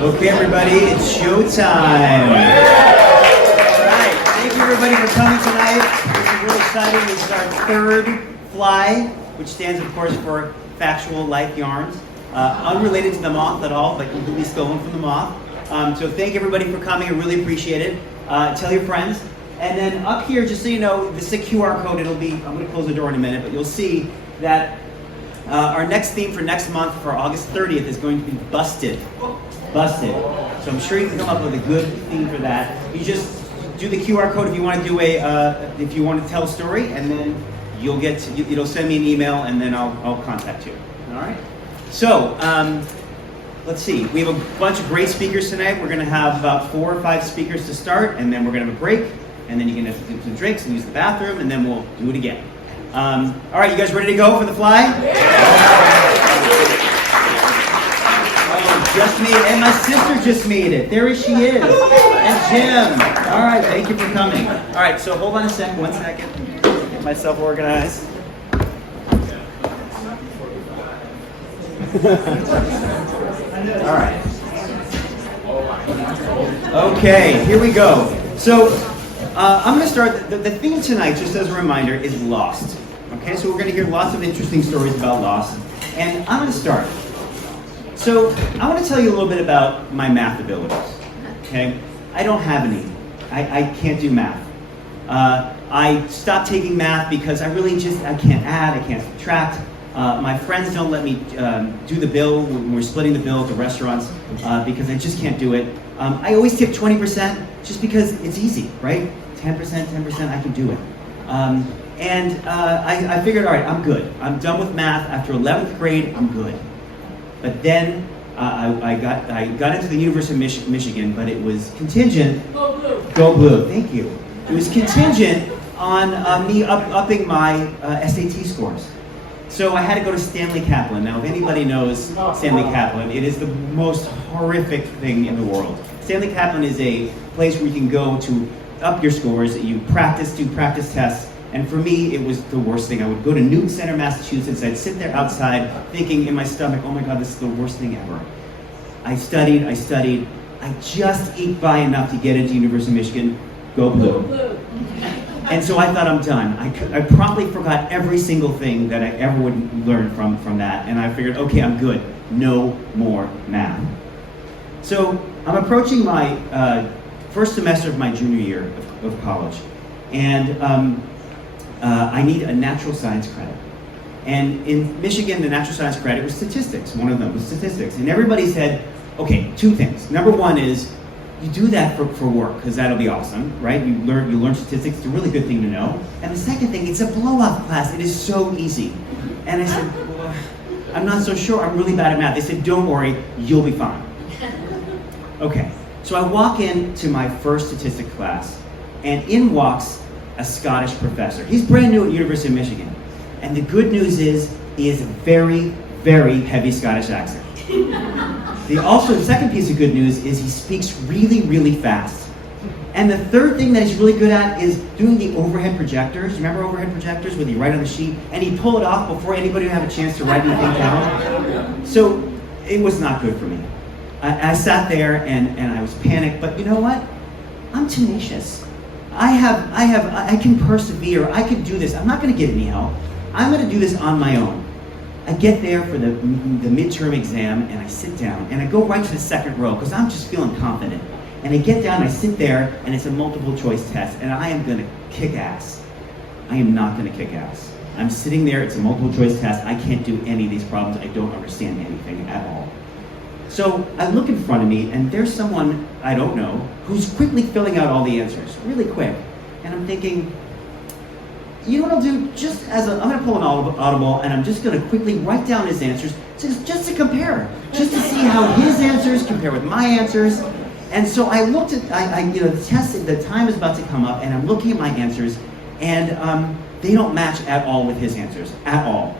Okay, everybody, it's showtime. All right, thank you everybody for coming tonight. This is really exciting. This is our third fly, which stands, of course, for Factual Life Yarns. Unrelated to the moth at all, but completely stolen from the moth. So thank everybody for coming. I really appreciate it. Tell your friends. And then up here, just so you know, this is a QR code. It'll be, I'm going to close the door in a minute, but you'll see that our next theme for next month, for August 30th, is going to be Busted. Busted. So I'm sure you can come up with a good theme for that. You just do the QR code if you want to do if you want to tell a story, and then it'll send me an email, and then I'll contact you. All right. So let's see. We have a bunch of great speakers tonight. We're going to have about 4 or 5 speakers to start, and then we're going to have a break, and then you can have some drinks and use the bathroom, and then we'll do it again. All right, you guys ready to go for the fly? Oh, just made it, and my sister just made it. There she is, and Jim. All right, thank you for coming. All right, so hold on a second, 1 second. Get myself organized. All right. Okay, here we go. So I'm going to start. The theme tonight, just as a reminder, is Lost. Okay, so we're going to hear lots of interesting stories about Lost, and I'm going to start. So I want to tell you a little bit about my math abilities. Okay, I don't have any. I can't do math. I stopped taking math because I can't add, I can't subtract. My friends don't let me do the bill when we're splitting the bill at the restaurants because I just can't do it. I always tip 20% just because it's easy, right? 10%, I can do it. I figured, all right, I'm good. I'm done with math. After 11th grade, I'm good. But then I got into the University of Michigan, but it was contingent. Go Blue. Go Blue, thank you. It was contingent on me upping my SAT scores. So I had to go to Stanley Kaplan. Now, if anybody knows Stanley Kaplan, it is the most horrific thing in the world. Stanley Kaplan is a place where you can go to up your scores. You do practice tests. And for me, it was the worst thing. I would go to Newton Center, Massachusetts. I'd sit there outside thinking in my stomach, oh my God, this is the worst thing ever. I studied. I just eked by enough to get into University of Michigan. Go Blue. Go Blue. And so I thought, I'm done. I promptly forgot every single thing that I ever would learn from that. And I figured, okay, I'm good. No more math. So I'm approaching my first semester of my junior year of college. And I need a natural science credit. And in Michigan, the natural science credit was statistics. One of them was statistics. And everybody said, okay, 2 things. Number one is, you do that for work, because that'll be awesome, right? You learn statistics. It's a really good thing to know. And the second thing, it's a blow-off class. It is so easy. And I said, well, I'm not so sure. I'm really bad at math. They said, don't worry, you'll be fine. Okay, so I walk into my first statistics class, and in walks a Scottish professor. He's brand new at University of Michigan. And the good news is, he has a very, very heavy Scottish accent. The second piece of good news is he speaks really, really fast. And the third thing that he's really good at is doing the overhead projectors. Remember overhead projectors where you write on the sheet? And he'd pull it off before anybody would have a chance to write anything down. So it was not good for me. I sat there and I was panicked, but you know what? I'm tenacious. I can persevere. I can do this. I'm not going to get any help. I'm going to do this on my own. I get there for the midterm exam, and I sit down, and I go right to the second row, because I'm just feeling confident. And I get down, I sit there, and it's a multiple choice test, and I am going to kick ass. I am not going to kick ass. I'm sitting there, it's a multiple choice test, I can't do any of these problems, I don't understand anything at all. So I look in front of me, and there's someone I don't know who's quickly filling out all the answers, really quick. And I'm thinking, you know what I'll do? I'm going to pull an audible, and I'm just going to quickly write down his answers, just to compare, just to see how his answers compare with my answers. And so I looked at, the time is about to come up, and I'm looking at my answers, and they don't match at all with his answers, at all.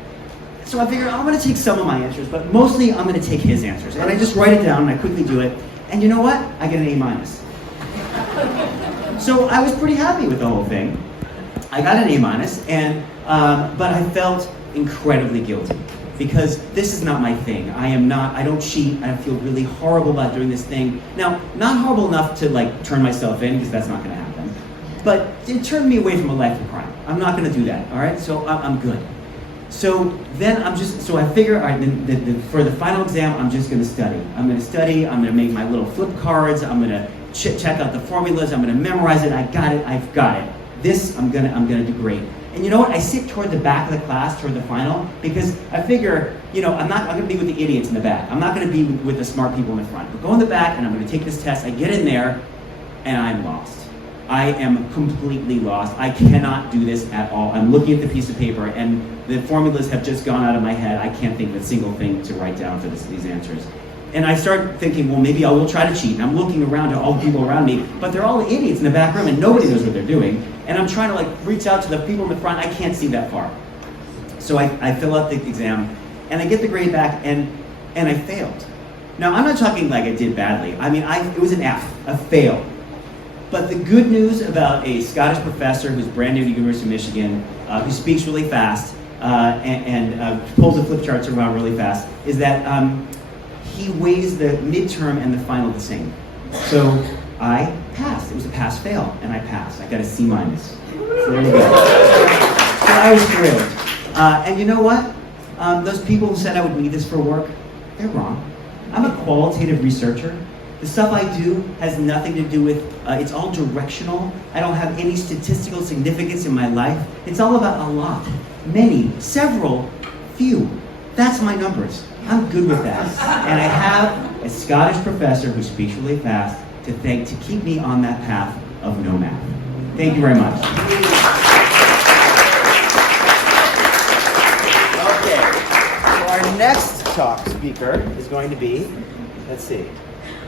So I figured I'm going to take some of my answers, but mostly I'm going to take his answers. And I just write it down, and I quickly do it. And you know what? I get an A-. So I was pretty happy with the whole thing. I got an A-, and But I felt incredibly guilty because this is not my thing. I don't cheat. I feel really horrible about doing this thing. Now, not horrible enough to like turn myself in, because that's not gonna happen. But it turned me away from a life of crime. I'm not gonna do that, all right? So I'm good. So then I figure, all right, for the final exam, I'm just gonna study. I'm gonna make my little flip cards, I'm gonna check out the formulas, I'm gonna memorize it, I've got it. This, I'm gonna do great. And you know what? I sit toward the back of the class, toward the final, because I figure, I'm gonna be with the idiots in the back. I'm not gonna be with the smart people in the front. But go in the back and I'm gonna take this test. I get in there and I'm lost. I am completely lost. I cannot do this at all. I'm looking at the piece of paper and the formulas have just gone out of my head. I can't think of a single thing to write down for these answers. And I start thinking, well, maybe I will try to cheat. And I'm looking around at all the people around me, but they're all idiots in the back room and nobody knows what they're doing. And I'm trying to reach out to the people in the front. I can't see that far. So I fill out the exam and I get the grade back and I failed. Now, I'm not talking like I did badly. I mean, it was an F, a fail. But the good news about a Scottish professor who's brand new to University of Michigan, who speaks really fast and pulls the flip charts around really fast, is that he weighs the midterm and the final the same. So I passed. It was a pass-fail, and I passed. I got a C-. So there you go. So I was thrilled. And you know what? Those people who said I would need this for work, they're wrong. I'm a qualitative researcher. The stuff I do has nothing to do with, it's all directional. I don't have any statistical significance in my life. It's all about a lot, many, several, few. That's my numbers. I'm good with that. And I have a Scottish professor who speaks really fast to keep me on that path of no math. Thank you very much. Okay, so our next talk speaker is going to be, let's see,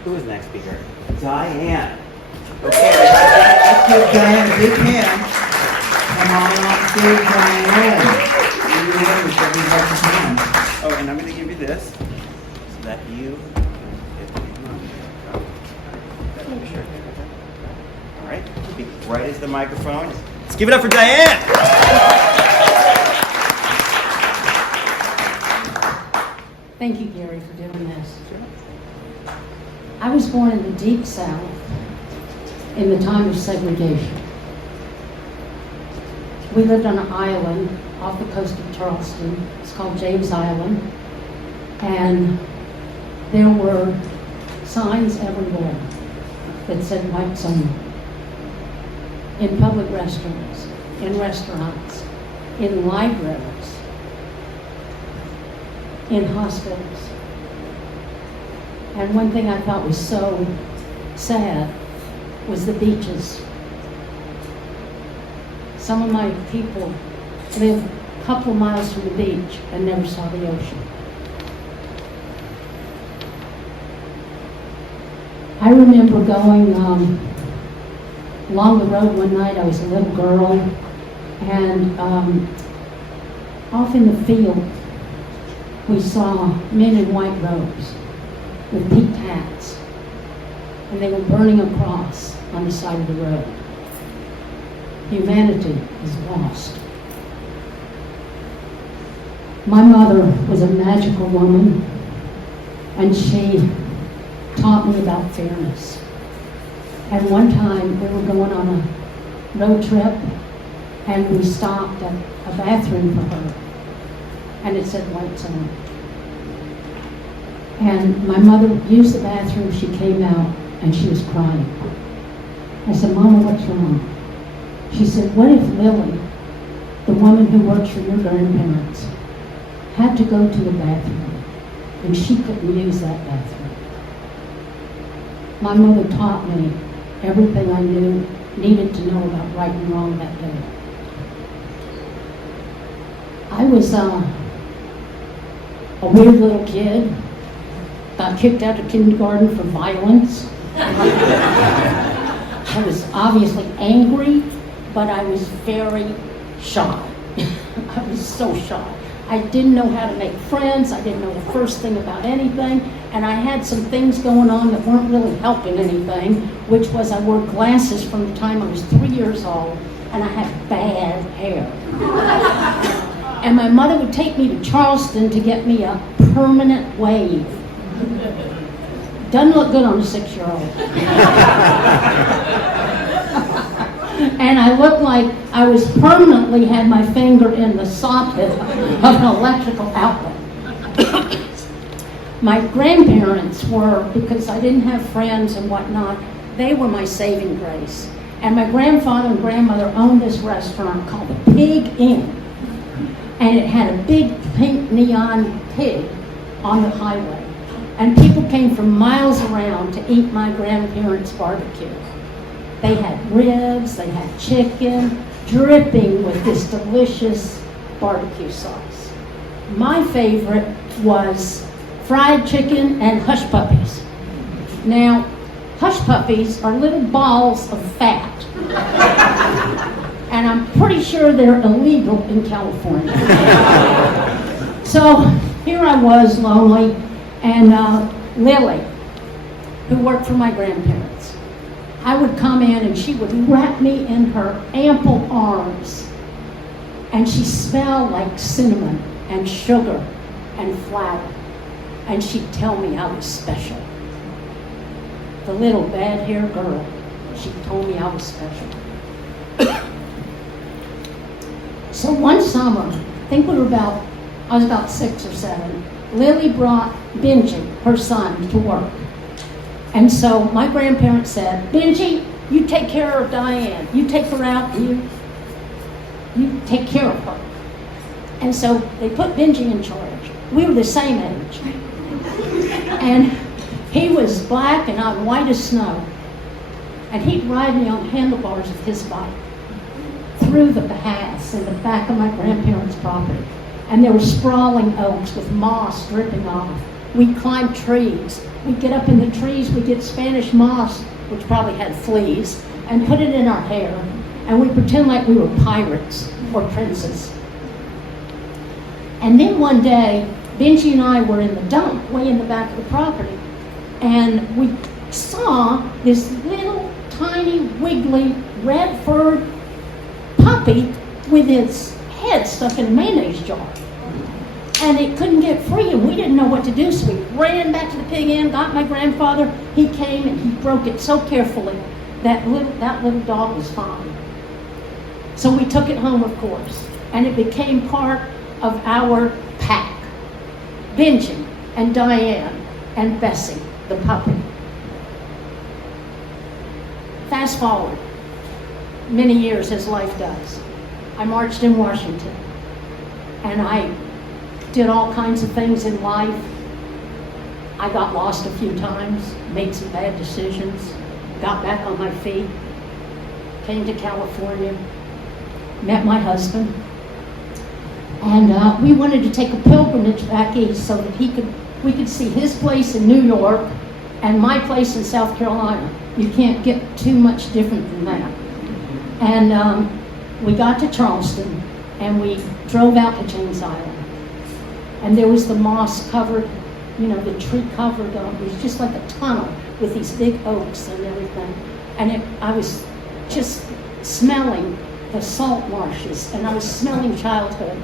who is the next speaker? Diane. Okay, let's give Diane a big hand. Come on up stage, Diane. Oh, and I'm going to give you this so that you. All right, be right as the microphone. Let's give it up for Diane. Thank you, Gary, for doing this. I was born in the Deep South in the time of segregation. We lived on an island off the coast of Charleston. It's called James Island. And there were signs everywhere that said whites only. In public restrooms, in restaurants, in libraries, in hospitals. And one thing I thought was so sad was the beaches. Some of my people live a couple miles from the beach and never saw the ocean. I remember going along the road one night. I was a little girl, and off in the field we saw men in white robes with peaked hats, and they were burning a cross on the side of the road. Humanity is lost. My mother was a magical woman, and she taught me about fairness. And one time we were going on a road trip, and we stopped at a bathroom for her, and it said whites only. And my mother used the bathroom, she came out, and she was crying. I said, Mama, what's wrong? She said, what if Lily, the woman who works for your grandparents, had to go to the bathroom, and she couldn't use that bathroom? My mother taught me everything I needed to know about right and wrong that day. I was a weird little kid. Got kicked out of kindergarten for violence. I was obviously angry, but I was very shy. I was so shy. I didn't know how to make friends. I didn't know the first thing about anything. And I had some things going on that weren't really helping anything, which was I wore glasses from the time I was 3 years old. and I had bad hair. And my mother would take me to Charleston to get me a permanent wave. Doesn't look good on a 6-year-old. And I looked like I was permanently had my finger in the socket of an electrical outlet. My grandparents were, because I didn't have friends and whatnot, they were my saving grace. And my grandfather and grandmother owned this restaurant called the Pig Inn. And it had a big pink neon pig on the highway. And people came from miles around to eat my grandparents' barbecue. They had ribs, they had chicken, dripping with this delicious barbecue sauce. My favorite was fried chicken and hush puppies. Now, hush puppies are little balls of fat. And I'm pretty sure they're illegal in California. So here I was, lonely, and Lily, who worked for my grandparents, I would come in and she would wrap me in her ample arms, and she smelled like cinnamon and sugar and flour, and she'd tell me I was special. The little bad-haired girl, she told me I was special. So one summer, I think I was about 6 or 7, Lily brought Benji, her son, to work. And so my grandparents said, Benji, you take care of Diane. You take her out, you take care of her. And so they put Benji in charge. We were the same age. And he was black and I'm white as snow. And he'd ride me on the handlebars of his bike through the paths in the back of my grandparents' property. And there were sprawling oaks with moss dripping off. We'd climb trees. We'd get up in the trees, we'd get Spanish moss, which probably had fleas, and put it in our hair. And we'd pretend like we were pirates or princes. And then one day, Benji and I were in the dump, way in the back of the property. And we saw this little, tiny, wiggly, red-furred puppy with its head stuck in a mayonnaise jar. And it couldn't get free, and we didn't know what to do, so we ran back to the pig inn, got my grandfather. He came and he broke it so carefully that little dog was fine. So we took it home, of course, and it became part of our pack. Benji and Diane and Bessie, the puppy. Fast forward many years as life does. I marched in Washington, and I did all kinds of things in life. I got lost a few times, made some bad decisions, got back on my feet, came to California, met my husband, and we wanted to take a pilgrimage back east so that we could see his place in New York and my place in South Carolina. You can't get too much different than that. And we got to Charleston, and we drove out to James Island. And there was the moss covered, the tree covered, it was just like a tunnel with these big oaks and everything. And I was just smelling the salt marshes, and I was smelling childhood.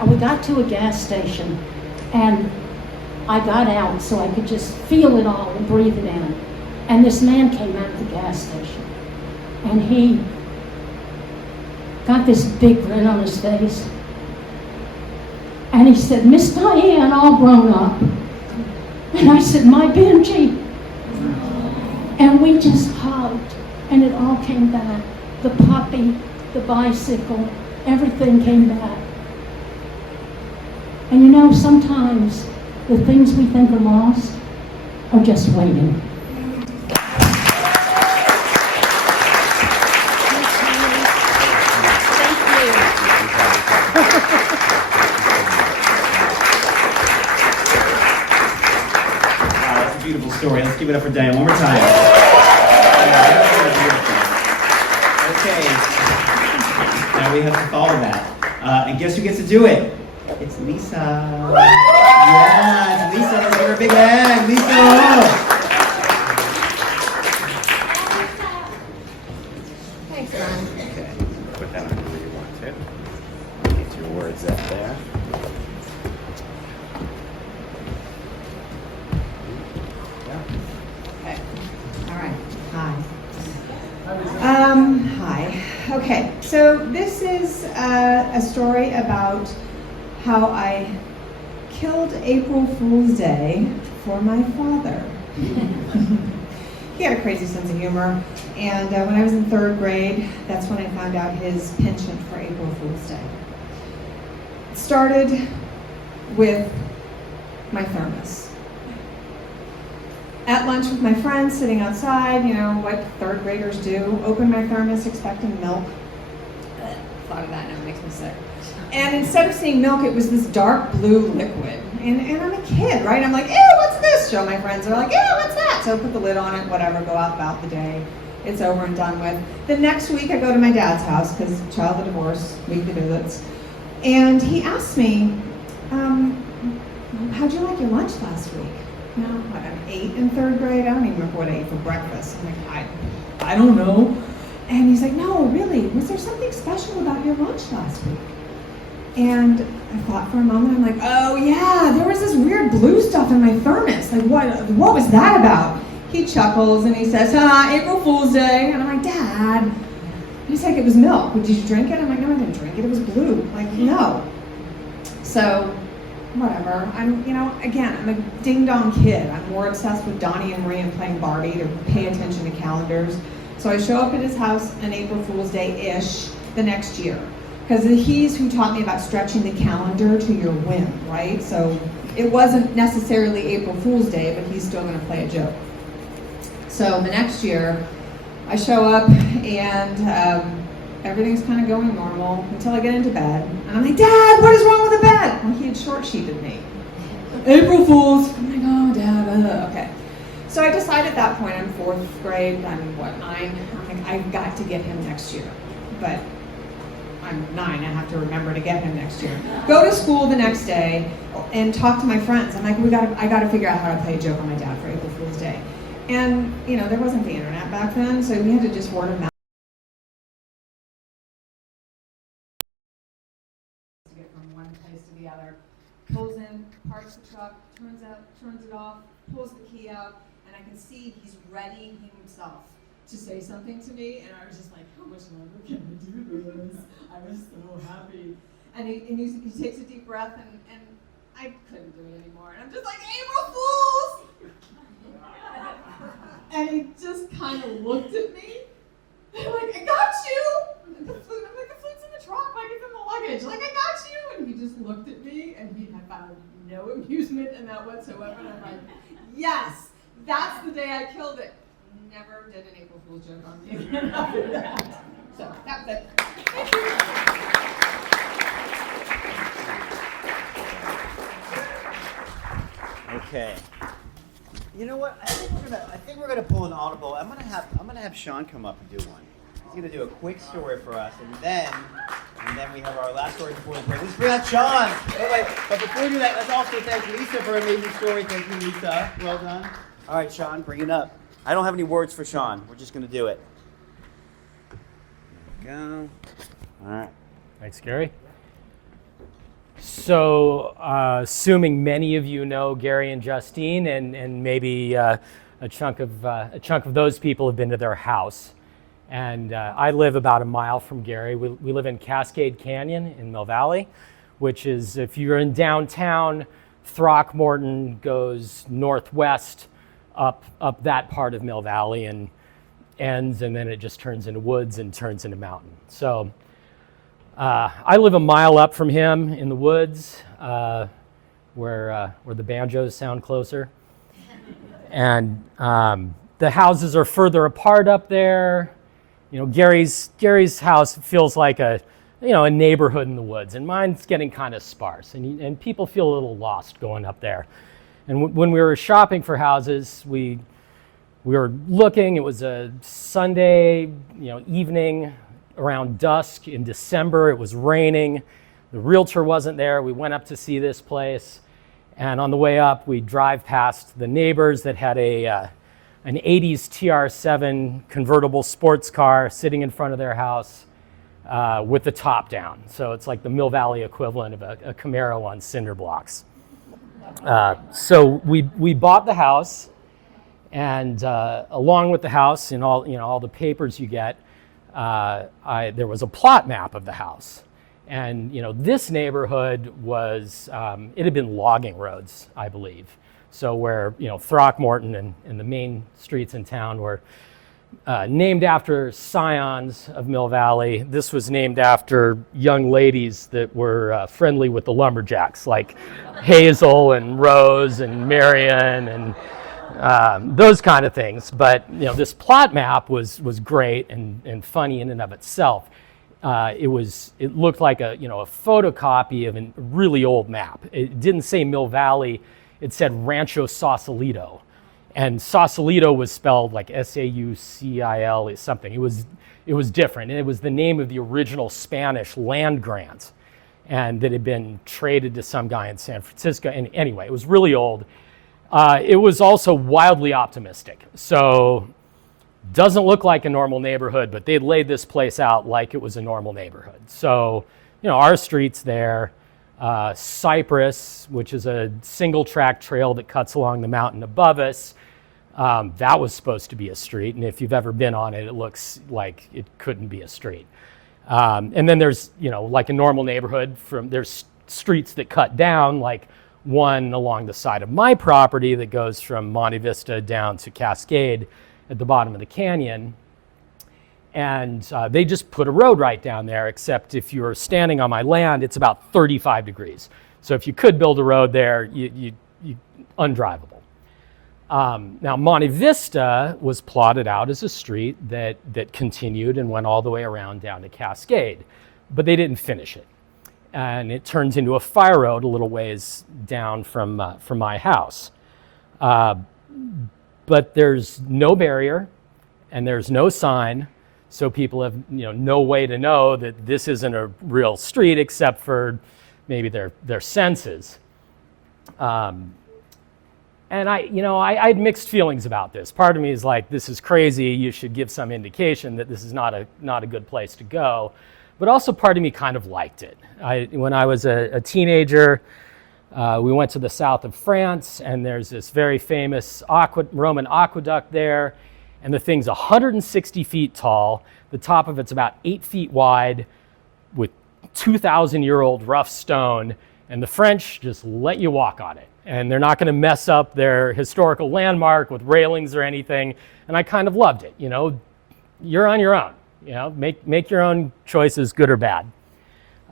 And we got to a gas station, and I got out so I could just feel it all and breathe it in. And this man came out of the gas station, and he got this big grin on his face. And he said, Miss Diane, all grown up. And I said, my Benji. And we just hugged, and it all came back. The puppy, the bicycle, everything came back. And sometimes the things we think are lost are just waiting. Beautiful story. Let's give it up for Diane one more time. Okay. Now we have to follow that. And guess who gets to do it? It's Lisa. Yeah, it's Lisa. Let's give her a big hand. Lisa. Thanks, Ron. Okay. Put that Okay. All right. Hi. Hi. Okay. So this is a story about how I killed April Fool's Day for my father. He had a crazy sense of humor, and when I was in 3rd grade, that's when I found out his penchant for April Fool's Day. It started with my thermos. At lunch with my friends, sitting outside, you know, what 3rd graders do, open my thermos expecting milk. Thought of that now, it makes me sick. And instead of seeing milk, it was this dark blue liquid. And I'm a kid, right? I'm like, ew, what's this? Show my friends, they're like, ew, what's that? So I put the lid on it, whatever, go out about the day. It's over and done with. The next week I go to my dad's house, because child of divorce, weekly visits. And he asked me, how'd you like your lunch last week? Now, what, I'm 8 in 3rd grade? I don't even remember what I ate for breakfast. I'm like, I don't know. And he's like, no, really, was there something special about your lunch last week? And I thought for a moment, I'm like, oh yeah, there was this weird blue stuff in my thermos. Like, what was that about? He chuckles and he says, April Fool's Day. And I'm like, Dad. He's like, it was milk. Did you drink it? I'm like, no, I didn't drink it. It was blue. Like, no. So, whatever. Again, I'm a ding-dong kid. I'm more obsessed with Donnie and Marie and playing Barbie to pay attention to calendars. So I show up at his house on April Fool's Day-ish the next year. Because he's who taught me about stretching the calendar to your whim, right? So it wasn't necessarily April Fool's Day, but he's still going to play a joke. So the next year, I show up and everything's kind of going normal until I get into bed. And I'm like, Dad, what is wrong with the bed? Well, he had short-sheeted me. April Fools. I'm like, oh, Dad, okay. So I decided at that point, I'm 4th grade, I'm 9? I'm like, I've got to get him next year. But I'm 9, I have to remember to get him next year. Go to school the next day and talk to my friends. I'm like, I gotta figure out how to play a joke on my dad for April Fool's Day. And, there wasn't the internet back then, so we had to just word of mouth. To get from one place to the other. Pulls in, parks the truck, turns it off, pulls the key out, and I can see he's readying himself to say something to me, and I was just like, how much longer can I do this? I was so happy. And he takes a deep breath, and I couldn't do it anymore. And I'm just like, April Fools! And he just kind of looked at me, and like, I got you! I'm like, the flute's in the trunk, like, it's in the luggage, like, I got you! And he just looked at me, and he had found no amusement in that whatsoever, and I'm like, yes, that's the day I killed it. Never did an April Fool's joke on me again after that. So, that's it. Thank you. Okay. You know what? I think we're gonna pull an audible. I'm gonna have Sean come up and do one. He's gonna do a quick story for us, and then we have our last story before the break. Let's bring out Sean. But before we do that, let's also thank Lisa for an amazing story. Thank you, Lisa. Well done. All right, Sean, bring it up. I don't have any words for Sean. We're just gonna do it. There we go. All right. Thanks, Gary. So, assuming many of you know Gary and Justine, and maybe a chunk of those people have been to their house, and I live about a mile from Gary. We live in Cascade Canyon in Mill Valley, which is, if you're in downtown, Throckmorton goes northwest up that part of Mill Valley and ends, and then it just turns into woods and turns into mountain. So. I live a mile up from him in the woods, where the banjos sound closer, and the houses are further apart up there. Gary's house feels like a neighborhood in the woods, and mine's getting kind of sparse, and people feel a little lost going up there. And when we were shopping for houses, we were looking. It was a Sunday, evening. Around dusk in December. It was raining. The realtor wasn't there. We went up to see this place, and on the way up, we drive past the neighbors that had an 80s TR7 convertible sports car sitting in front of their house. with the top down. So it's like the Mill Valley equivalent of a Camaro on cinder blocks. So we bought the house, and along with the house and all the papers you get, there was a plot map of the house. And this neighborhood was it had been logging roads, I believe. So where Throckmorton and the main streets in town were named after scions of Mill Valley. This was named after young ladies that were friendly with the lumberjacks, like Hazel and Rose and Marion and those kind of things. But this plot map was great and funny in and of itself. It looked like a photocopy of a really old map. It didn't say Mill Valley; it said Rancho Sausalito. And Sausalito was spelled like Saucil or something. It was different, and it was the name of the original Spanish land grant, and that had been traded to some guy in San Francisco. And anyway, it was really old. It was also wildly optimistic. So doesn't look like a normal neighborhood, but they laid this place out like it was a normal neighborhood. So our street's there. Cypress, which is a single track trail that cuts along the mountain above us. That was supposed to be a street, and if you've ever been on it, it looks like it couldn't be a street. And then there's, like a normal neighborhood, there's streets that cut down, like one along the side of my property that goes from Monte Vista down to Cascade at the bottom of the canyon. And they just put a road right down there, except if you're standing on my land, it's about 35 degrees. So if you could build a road there, you undrivable. Now, Monte Vista was plotted out as a street that continued and went all the way around down to Cascade, but they didn't finish it. And it turns into a fire road a little ways down from my house. But there's no barrier and there's no sign. So people have no way to know that this isn't a real street except for maybe their senses. And I had mixed feelings about this. Part of me is like, this is crazy. You should give some indication that this is not a good place to go. But also part of me kind of liked it. When I was a teenager, we went to the south of France, and there's this very famous Roman aqueduct there. And the thing's 160 feet tall. The top of it's about 8 feet wide with 2,000-year-old rough stone. And the French just let you walk on it. And they're not going to mess up their historical landmark with railings or anything. And I kind of loved it. You're on your own. Make your own choices, good or bad.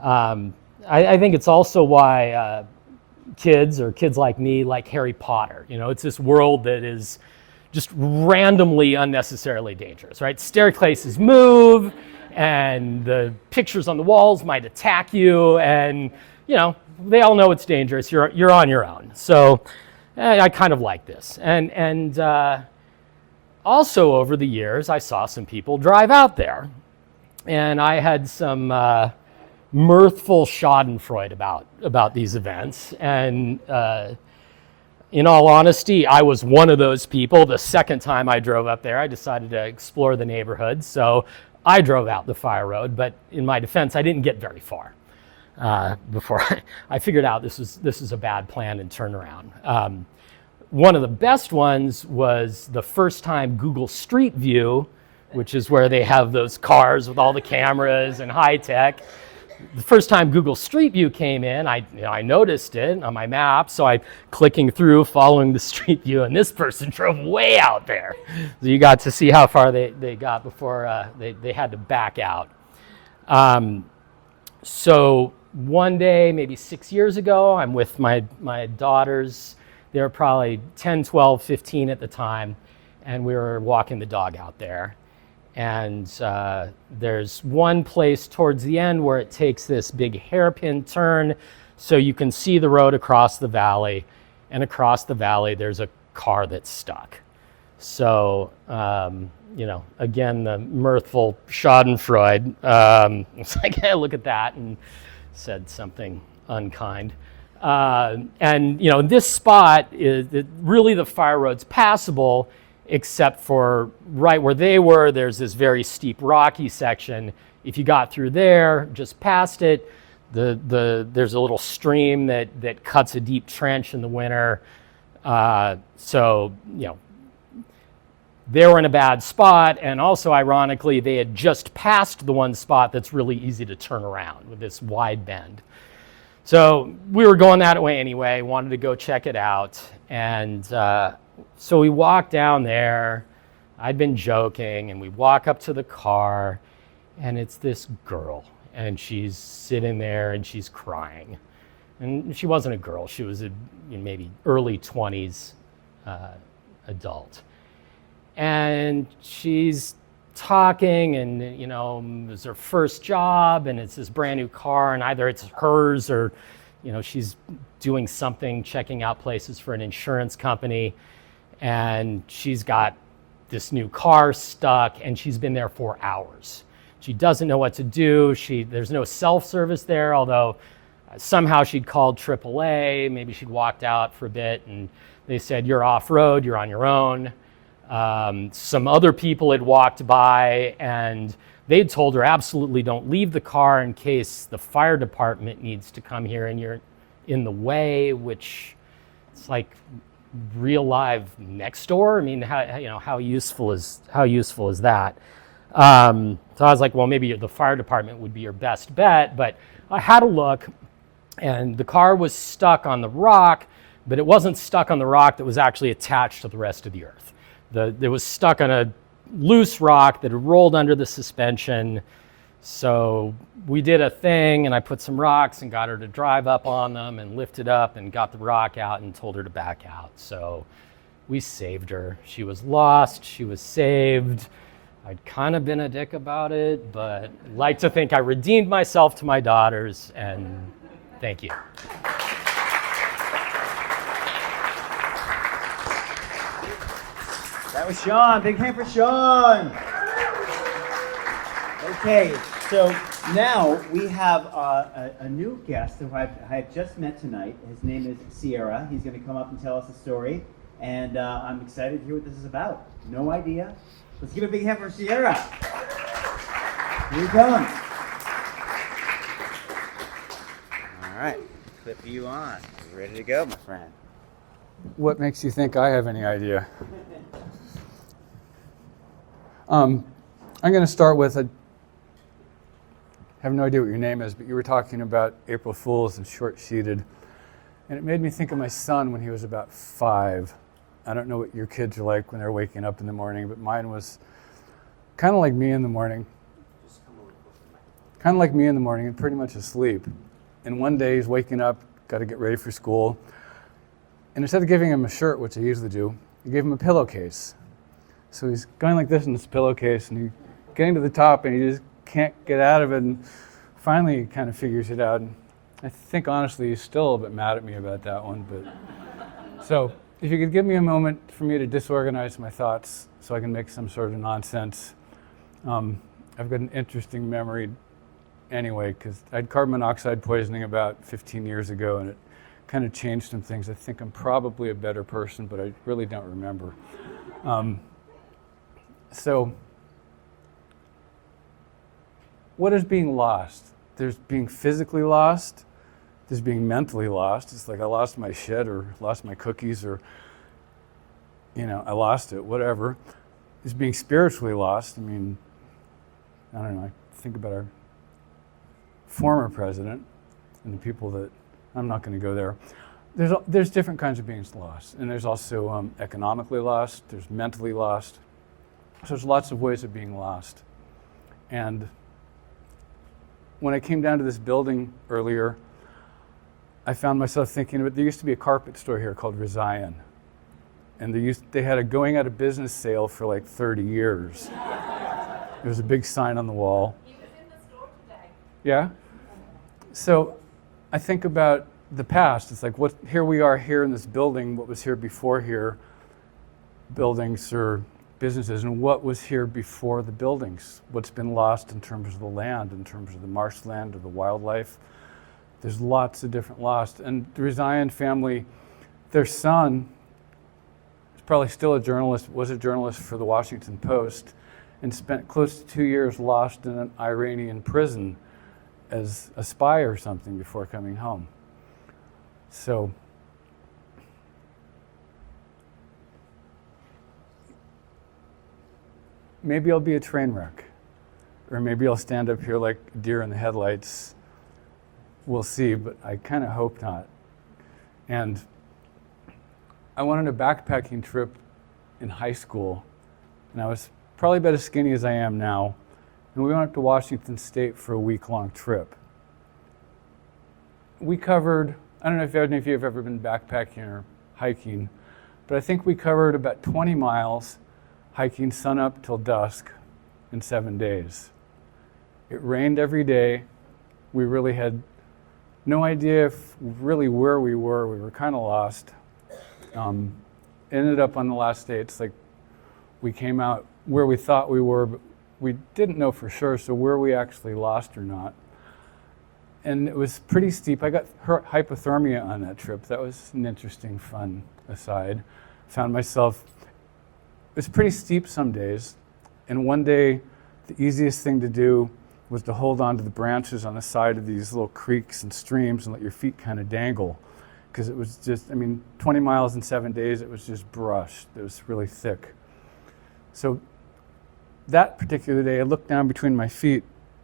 I think it's also why kids like me like Harry Potter. It's this world that is just randomly unnecessarily dangerous, right? Staircases move, and the pictures on the walls might attack you, and they all know it's dangerous. You're on your own. So I kind of like this. And also over the years, I saw some people drive out there, and I had some mirthful schadenfreude about these events. And in all honesty, I was one of those people. The second time I drove up there, I decided to explore the neighborhood. So I drove out the fire road, but in my defense, I didn't get very far before I figured out this is a bad plan and turn around. One of the best ones was the first time Google Street View, which is where they have those cars with all the cameras and high tech. The first time Google Street View came in, I noticed it on my map, so I'm clicking through, following the Street View, and this person drove way out there. So you got to see how far they got before they had to back out. So one day, maybe 6 years ago, I'm with my daughters. They were probably 10, 12, 15 at the time, and we were walking the dog out there. And there's one place towards the end where it takes this big hairpin turn so you can see the road across the valley. And across the valley, there's a car that's stuck. So, again, the mirthful schadenfreude. It's like, hey, look at that, and said something unkind. And this spot is really the fire road's passable, except for right where they were, there's this very steep rocky section, if you got through there, just past it, there's a little stream that cuts a deep trench in the winter. So, they were in a bad spot, and also ironically, they had just passed the one spot that's really easy to turn around with this wide bend. So we were going that way anyway, wanted to go check it out. And so we walked down there. I'd been joking, and we walk up to the car, and it's this girl, and she's sitting there and she's crying. And she wasn't a girl, she was a maybe early 20s adult. And she's talking, and it was her first job, and it's this brand new car, and either it's hers or she's doing something, checking out places for an insurance company, and she's got this new car stuck, and she's been there for hours. She doesn't know what to do. There's no self-service there, although somehow she'd called AAA. Maybe she'd walked out for a bit, and they said, "You're off-road, you're on your own." Some other people had walked by, and they'd told her, absolutely don't leave the car in case the fire department needs to come here and you're in the way, which it's like real live next door. I mean, how useful is that? So I was like, well, maybe the fire department would be your best bet, but I had a look, and the car was stuck on the rock, but it wasn't stuck on the rock that was actually attached to the rest of the earth. It was stuck on a loose rock that had rolled under the suspension. So we did a thing, and I put some rocks and got her to drive up on them and lift it up and got the rock out and told her to back out. So we saved her. She was lost, she was saved. I'd kind of been a dick about it, but I'd like to think I redeemed myself to my daughters, and thank you. That was Sean. Big hand for Sean. Okay, so now we have a new guest who I had just met tonight. His name is Sierra. He's going to come up and tell us a story, and I'm excited to hear what this is about. No idea. Let's give a big hand for Sierra. Here he comes. All right, clip you on. You ready to go, my friend? What makes you think I have any idea? I'm going to start with I have no idea what your name is, but you were talking about April Fools and short-sheeted, and it made me think of my son when he was about 5. I don't know what your kids are like when they're waking up in the morning, but mine was kind of like me in the morning. And pretty much asleep. And one day he's waking up, got to get ready for school, and instead of giving him a shirt, which I usually do, I gave him a pillowcase. So he's going like this in this pillowcase, and he's getting to the top, and he just can't get out of it, and finally he kind of figures it out. And I think, honestly, he's still a bit mad at me about that one. But so if you could give me a moment for me to disorganize my thoughts so I can make some sort of nonsense. I've got an interesting memory anyway, because I had carbon monoxide poisoning about 15 years ago, and it kind of changed some things. I think I'm probably a better person, but I really don't remember. So what is being lost? There's being physically lost. There's being mentally lost. It's like I lost my shit or lost my cookies or, I lost it, whatever. There's being spiritually lost. I mean, I don't know. I think about our former president and the people that, I'm not going to go there. There's different kinds of being lost. And there's also economically lost. There's mentally lost. So there's lots of ways of being lost. And when I came down to this building earlier, I found myself thinking about, there used to be a carpet store here called Rezion. And they had a going out of business sale for like 30 years. There was a big sign on the wall. He was in the store today. Yeah? So I think about the past. It's like, here we are here in this building, what was here before here, buildings or businesses, and what was here before the buildings, what's been lost in terms of the land, in terms of the marshland or the wildlife. There's lots of different lost. And the Rezion family, their son is probably still a journalist, was a journalist for the Washington Post, and spent close to 2 years lost in an Iranian prison as a spy or something before coming home. So maybe I'll be a train wreck, or maybe I'll stand up here like a deer in the headlights. We'll see, but I kind of hope not. And I went on a backpacking trip in high school, and I was probably about as skinny as I am now, and we went up to Washington State for a week-long trip. We covered, I don't know if any of you have ever been backpacking or hiking, but I think we covered about 20 miles hiking sun up till dusk in 7 days. It rained every day. We really had no idea really where we were. We were kind of lost. Ended up on the last day, it's like we came out where we thought we were, but we didn't know for sure, so were we actually lost or not? And it was pretty steep. I got hypothermia on that trip. That was an interesting, fun aside. Found myself, it was pretty steep some days, and one day the easiest thing to do was to hold on to the branches on the side of these little creeks and streams and let your feet kind of dangle. Because it was just, 20 miles in 7 days, it was just brush. It was really thick. So that particular day, I looked down between my feet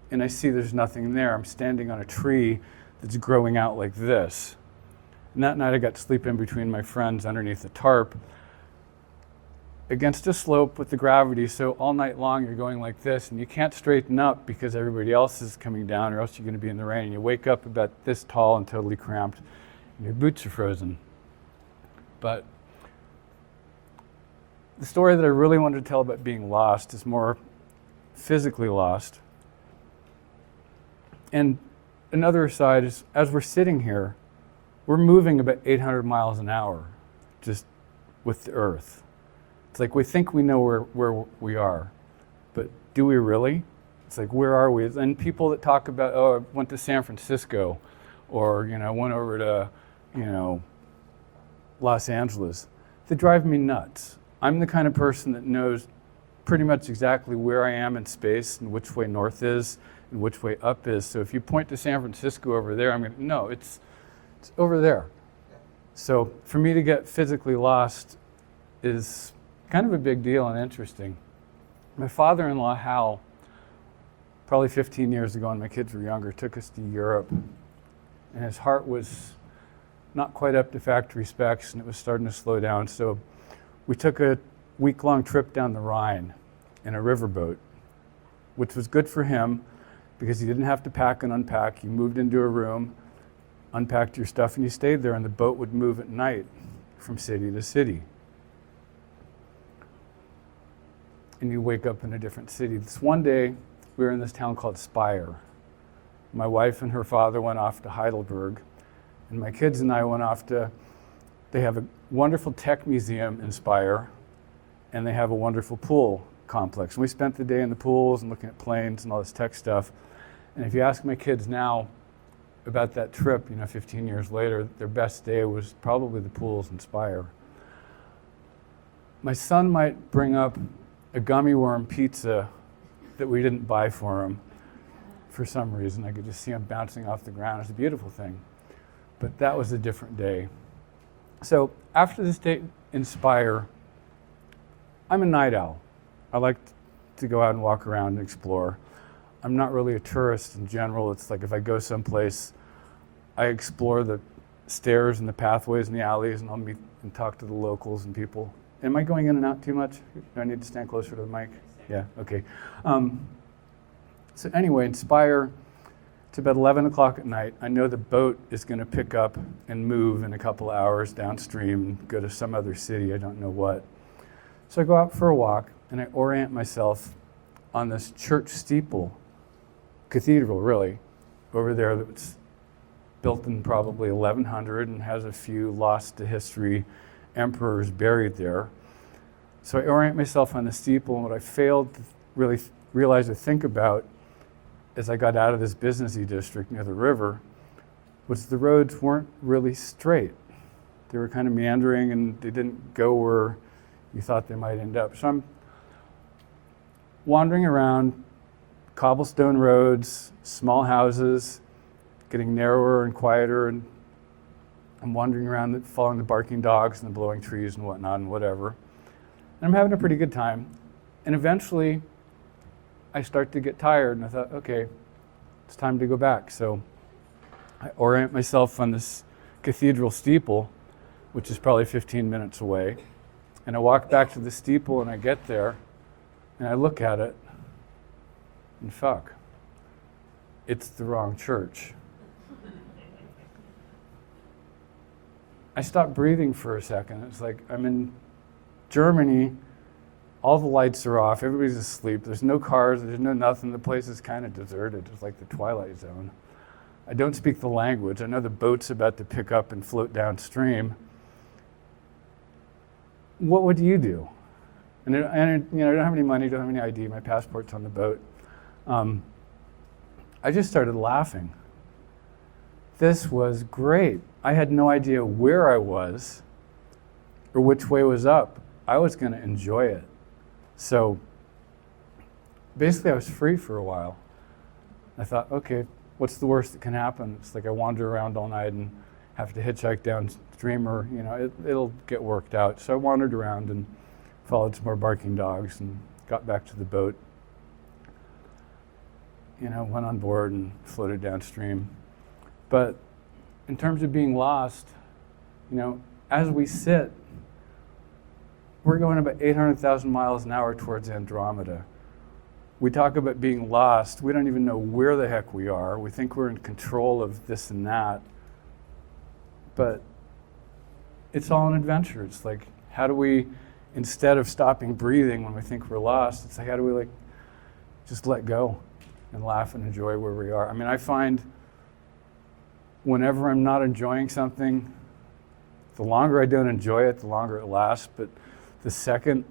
and I see there's nothing there. I'm standing on a tree that's growing out like this. And that night I got to sleep in between my friends underneath a tarp against a slope with the gravity. So all night long you're going like this and you can't straighten up because everybody else is coming down or else you're going to be in the rain. And you wake up about this tall and totally cramped. Your boots are frozen. But the story that I really wanted to tell about being lost is more physically lost. And another aside is, as we're sitting here, we're moving about 800 miles an hour just with the earth. It's like we think we know where we are, but do we really? It's like, where are we? And people that talk about, oh, I went to San Francisco, or, I went over to, Los Angeles, they drive me nuts. I'm the kind of person that knows pretty much exactly where I am in space and which way north is and which way up is. So if you point to San Francisco over there, I'm going to, no, it's over there. So for me to get physically lost is kind of a big deal and interesting. My father-in-law, Hal, probably 15 years ago when my kids were younger, took us to Europe. And his heart was not quite up to factory specs, and it was starting to slow down. So we took a week-long trip down the Rhine in a riverboat, which was good for him because he didn't have to pack and unpack. You moved into a room, unpacked your stuff, and you stayed there, and the boat would move at night from city to city. And you wake up in a different city. This one day, we were in this town called Speyer. My wife and her father went off to Heidelberg, and my kids and I went off to, they have a wonderful tech museum in Speyer, and they have a wonderful pool complex. And we spent the day in the pools and looking at planes and all this tech stuff. And if you ask my kids now about that trip, 15 years later, their best day was probably the pools in Speyer. My son might bring up a gummy worm pizza that we didn't buy for him for some reason. I could just see him bouncing off the ground. It's a beautiful thing. But that was a different day. So after this day in Speyer, I'm a night owl. I like to go out and walk around and explore. I'm not really a tourist in general. It's like if I go someplace, I explore the stairs and the pathways and the alleys, and I'll meet and talk to the locals and people. Am I going in and out too much? Do I need to stand closer to the mic? Yeah, okay. So anyway, in Speyer, it's about 11 o'clock at night. I know the boat is going to pick up and move in a couple hours downstream and go to some other city, I don't know what. So I go out for a walk, and I orient myself on this church steeple, cathedral really, over there that's built in probably 1100 and has a few lost to history emperors buried there. So I orient myself on the steeple, and what I failed to really realize or think about as I got out of this businessy district near the river was the roads weren't really straight. They were kind of meandering, and they didn't go where you thought they might end up. So I'm wandering around cobblestone roads, small houses, getting narrower and quieter, and I'm wandering around following the barking dogs and the blowing trees and whatnot and whatever. And I'm having a pretty good time. And eventually, I start to get tired, and I thought, okay, it's time to go back. So I orient myself on this cathedral steeple, which is probably 15 minutes away. And I walk back to the steeple, and I get there, and I look at it, and fuck, it's the wrong church. I stopped breathing for a second. It's like I'm in Germany, all the lights are off, everybody's asleep, there's no cars, there's no nothing, the place is kind of deserted, it's like the Twilight Zone. I don't speak the language, I know the boat's about to pick up and float downstream. What would you do? And I don't have any money, don't have any ID, my passport's on the boat. I just started laughing. This was great. I had no idea where I was or which way was up. I was going to enjoy it. So basically I was free for a while. I thought, okay, what's the worst that can happen? It's like I wander around all night and have to hitchhike downstream, or it'll get worked out. So I wandered around and followed some more barking dogs and got back to the boat. Went on board and floated downstream. But in terms of being lost, as we sit, we're going about 800,000 miles an hour towards Andromeda. We talk about being lost. We don't even know where the heck we are. We think we're in control of this and that. But it's all an adventure. It's like, how do we, instead of stopping breathing when we think we're lost, it's like, how do we just let go and laugh and enjoy where we are? I mean, I find whenever I'm not enjoying something, the longer I don't enjoy it, the longer it lasts. But the second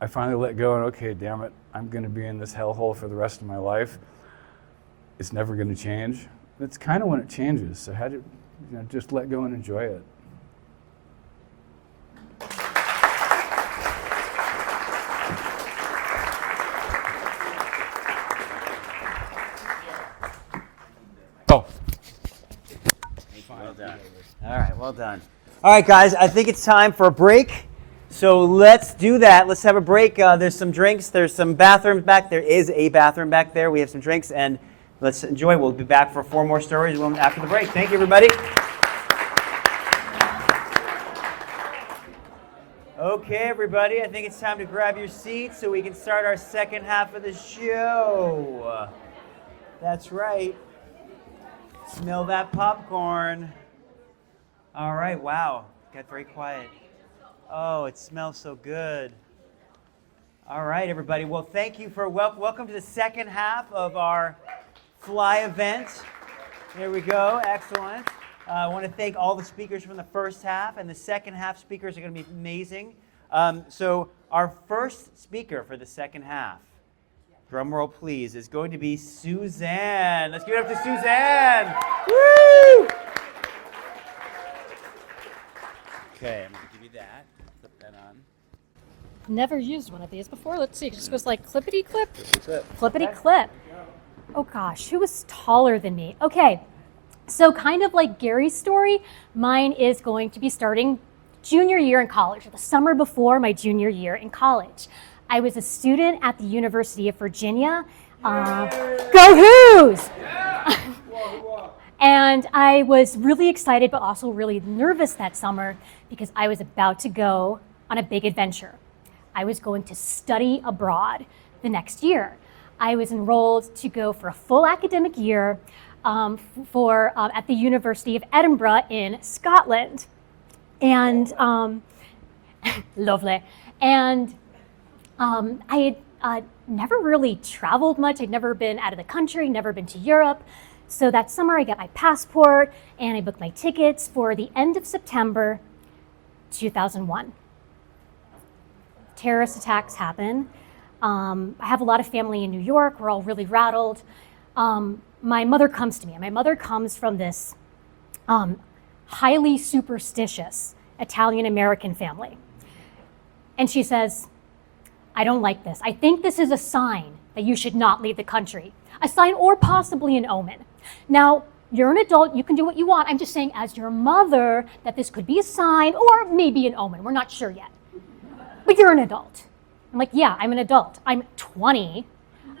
I finally let go and, okay, damn it, I'm going to be in this hellhole for the rest of my life, it's never going to change. That's kind of when it changes. So how do just let go and enjoy it. Oh. Well done. All right, well done. All right, guys, I think it's time for a break. So let's do that. Let's have a break. There's some drinks. There's some bathrooms back. There is a bathroom back there. We have some drinks, and let's enjoy. We'll be back for 4 more stories after the break. Thank you, everybody. Okay, everybody, I think it's time to grab your seats so we can start our second half of the show. That's right. Smell that popcorn. All right, wow. Got very quiet. Oh, it smells so good. All right, everybody. Well, thank you for welcome to the second half of our Fly event. There we go. Excellent. I want to thank all the speakers from the first half, and the second half speakers are going to be amazing. So our first speaker for the second half, drum roll please, is going to be Suzanne. Let's give it up to Suzanne. Woo! Okay, I'm going to give you that. Flip that on. Never used one of these before. Let's see. It just goes like clippity clip, Clip. flippity clip. Oh gosh, who was taller than me? Okay, so kind of like Gary's story, mine is going to be starting junior year in college, or the summer before my junior year in college. I was a student at the University of Virginia. Go Hoos! And I was really excited, but also really nervous that summer because I was about to go on a big adventure. I was going to study abroad the next year. I was enrolled to go for a full academic year at the University of Edinburgh in Scotland. And lovely. And I had never really traveled much. I'd never been out of the country, never been to Europe. So that summer I got my passport and I booked my tickets for the end of September 2001. Terrorist attacks happen. I have a lot of family in New York. We're all really rattled. My mother comes to me. My mother comes from this highly superstitious Italian-American family. And she says, I don't like this. I think this is a sign that you should not leave the country. A sign or possibly an omen. Now, you're an adult, you can do what you want. I'm just saying as your mother that this could be a sign or maybe an omen. We're not sure yet. But you're an adult. I'm like, yeah, I'm an adult. I'm 20.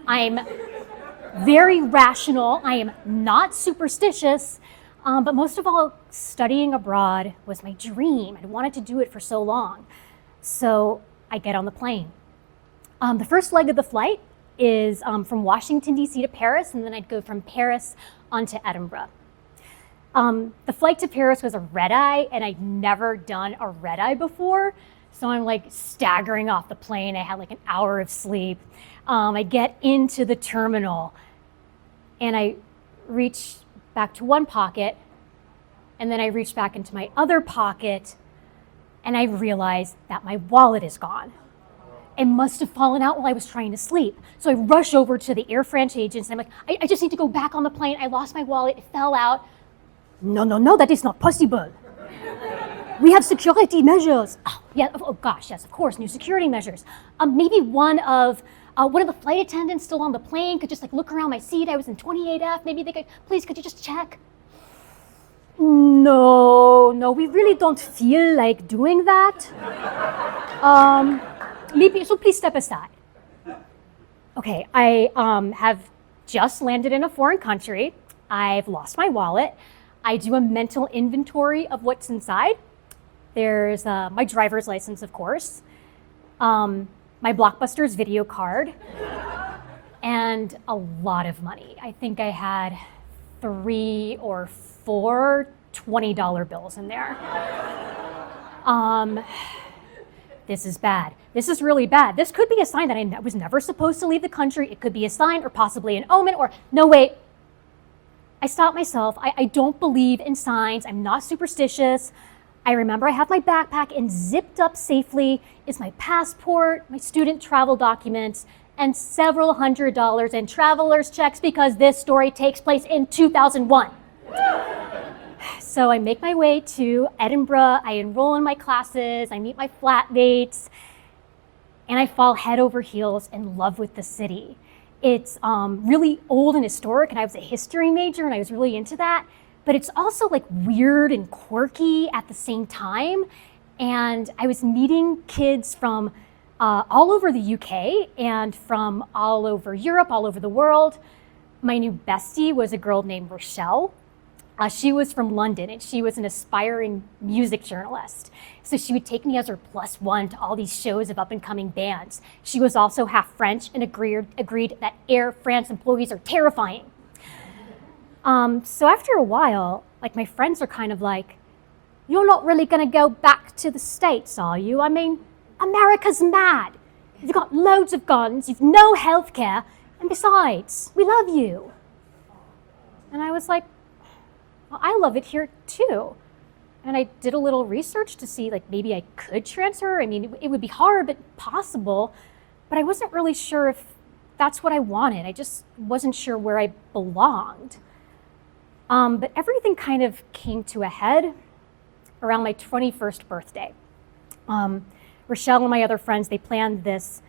I'm very rational. I am not superstitious. But most of all, studying abroad was my dream. I'd wanted to do it for so long. So I get on the plane. The first leg of the flight is from Washington, D.C. to Paris, and then I'd go from Paris onto Edinburgh. The flight to Paris was a red-eye, and I'd never done a red-eye before, so I'm like staggering off the plane. I had like an hour of sleep. I get into the terminal, and I reach back to one pocket, and then I reach back into my other pocket, and I realize that my wallet is gone. It must have fallen out while I was trying to sleep. So I rush over to the Air France agents, and I'm like, I just need to go back on the plane. I lost my wallet, it fell out. No, that is not possible. We have security measures. Oh gosh, yes, of course, new security measures. Maybe one of the flight attendants still on the plane could just like look around my seat. I was in 28F. Maybe they could, please, could you just check? No, we really don't feel like doing that. Maybe, so please step aside. Okay, I have just landed in a foreign country. I've lost my wallet. I do a mental inventory of what's inside. There's my driver's license, of course, my Blockbusters video card, and a lot of money. I think I had 3 or 4 $20 bills in there. This is bad. This is really bad. This could be a sign that I was never supposed to leave the country. It could be a sign or possibly an omen or, no, wait. I stopped myself. I don't believe in signs. I'm not superstitious. I remember I have my backpack, and zipped up safely is my passport, my student travel documents, and several $100s in traveler's checks because this story takes place in 2001. So I make my way to Edinburgh, I enroll in my classes, I meet my flatmates, and I fall head over heels in love with the city. It's really old and historic, and I was a history major, and I was really into that, but it's also like weird and quirky at the same time. And I was meeting kids from all over the UK and from all over Europe, all over the world. My new bestie was a girl named Rochelle. She was from London, and she was an aspiring music journalist. So she would take me as her +1 to all these shows of up-and-coming bands. She was also half French and agreed that Air France employees are terrifying. So after a while, like my friends are kind of like, you're not really gonna go back to the States, are you? I mean, America's mad. You've got loads of guns, you've no health care, and besides, we love you. And I was like, well, I love it here too. And I did a little research to see like maybe I could transfer. I mean, it would be hard, but possible. But I wasn't really sure if that's what I wanted. I just wasn't sure where I belonged. But everything kind of came to a head around my 21st birthday. Rochelle and my other friends, they planned this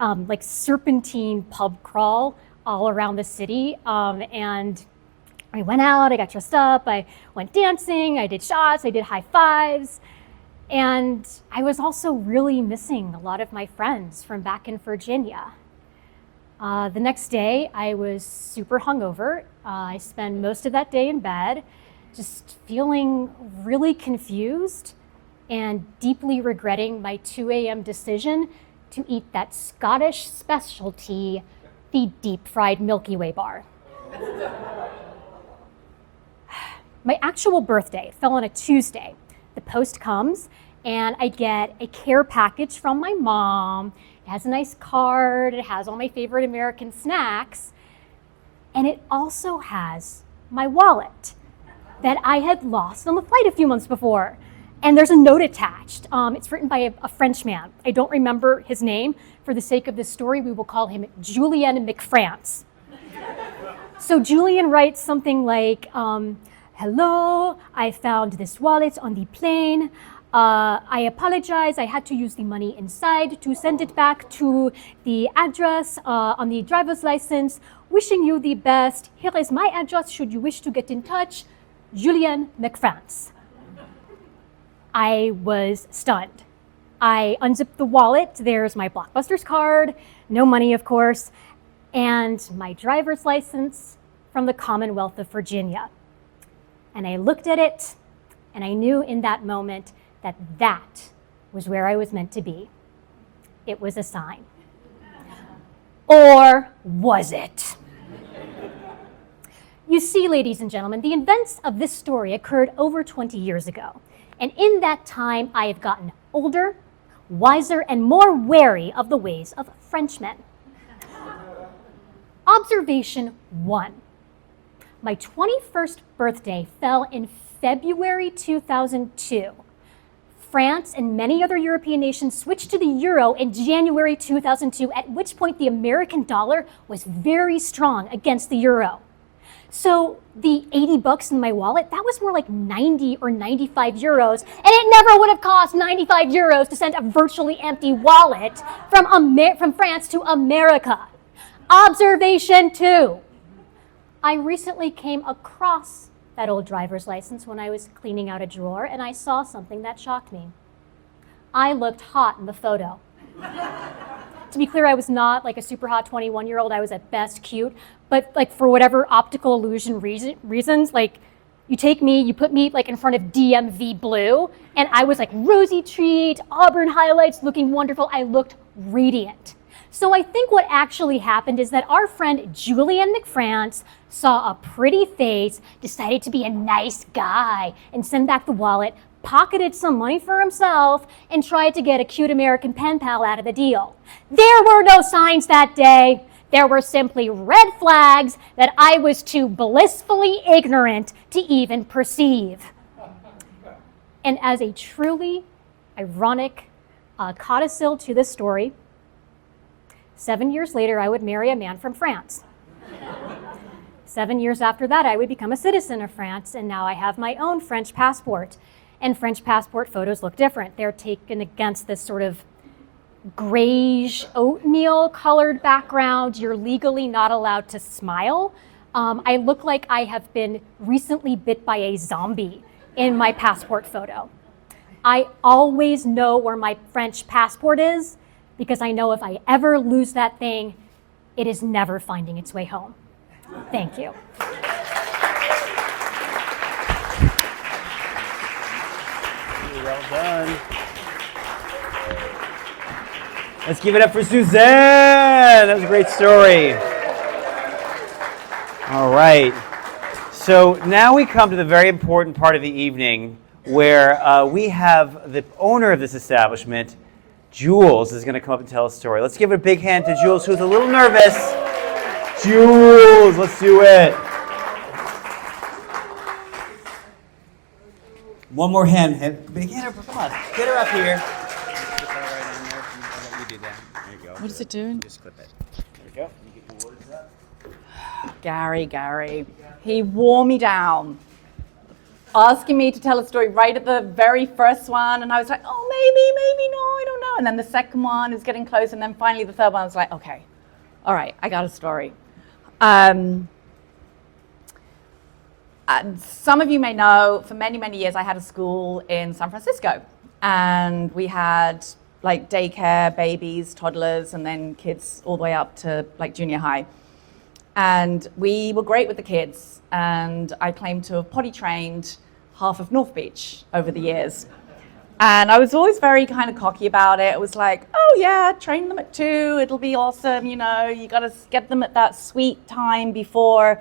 like serpentine pub crawl all around the city. And I went out, I got dressed up, I went dancing, I did shots, I did high fives. And I was also really missing a lot of my friends from back in Virginia. The next day, I was super hungover. I spent most of that day in bed, just feeling really confused and deeply regretting my 2 a.m. decision to eat that Scottish specialty, the deep-fried Milky Way bar. My actual birthday fell on a Tuesday. The post comes, and I get a care package from my mom. It has a nice card, it has all my favorite American snacks, and it also has my wallet that I had lost on the flight a few months before. And there's a note attached. It's written by a Frenchman. I don't remember his name. For the sake of this story, we will call him Julien McFrance. So Julien writes something like, hello, I found this wallet on the plane. I apologize. I had to use the money inside to send it back to the address on the driver's license. Wishing you the best. Here is my address should you wish to get in touch. Julianne McFrance. I was stunned. I unzipped the wallet. There's my Blockbusters card, no money, of course, and my driver's license from the Commonwealth of Virginia. And I looked at it, and I knew in that moment that that was where I was meant to be. It was a sign. Or was it? You see, ladies and gentlemen, the events of this story occurred over 20 years ago. And in that time, I have gotten older, wiser, and more wary of the ways of Frenchmen. Observation 1. My 21st birthday fell in February 2002. France and many other European nations switched to the euro in January 2002, at which point the American dollar was very strong against the euro. So the 80 bucks in my wallet, that was more like 90 or 95 euros, and it never would have cost 95 euros to send a virtually empty wallet from France to America. Observation 2. I recently came across that old driver's license when I was cleaning out a drawer, and I saw something that shocked me. I looked hot in the photo. To be clear, I was not like a super hot 21-year-old. I was at best cute, but like for whatever optical illusion reasons, like you take me, you put me like in front of DMV blue, and I was like rosy cheeked, auburn highlights, looking wonderful. I looked radiant. So I think what actually happened is that our friend Julianne McFrance saw a pretty face, decided to be a nice guy, and sent back the wallet, pocketed some money for himself, and tried to get a cute American pen pal out of the deal. There were no signs that day. There were simply red flags that I was too blissfully ignorant to even perceive. And as a truly ironic codicil to this story, 7 years later, I would marry a man from France. 7 years after that, I would become a citizen of France, and now I have my own French passport. And French passport photos look different. They're taken against this sort of grayish oatmeal colored background. You're legally not allowed to smile. I look like I have been recently bit by a zombie in my passport photo. I always know where my French passport is because I know if I ever lose that thing, it is never finding its way home. Thank you. Well done. Let's give it up for Suzanne. That was a great story. All right. So now we come to the very important part of the evening where we have the owner of this establishment, Jules, is going to come up and tell a story. Let's give a big hand to Jules, who's a little nervous. Jules, let's do it. One more hand. Big hand. Come on. Get her up here. What is it doing? Just clip it. There we go. You get your words up. Gary. He wore me down, asking me to tell a story right at the very first one. And I was like, oh, maybe, no, I don't know. And then the second one is getting close. And then finally the third one, I was like, okay, all right, I got a story. And some of you may know, for many, many years, I had a school in San Francisco. And we had like daycare, babies, toddlers, and then kids all the way up to like junior high. And we were great with the kids. And I claim to have potty trained half of North Beach over the years. And I was always very kind of cocky about it. It was like, oh yeah, train them at 2, it'll be awesome. You know, you gotta get them at that sweet time before,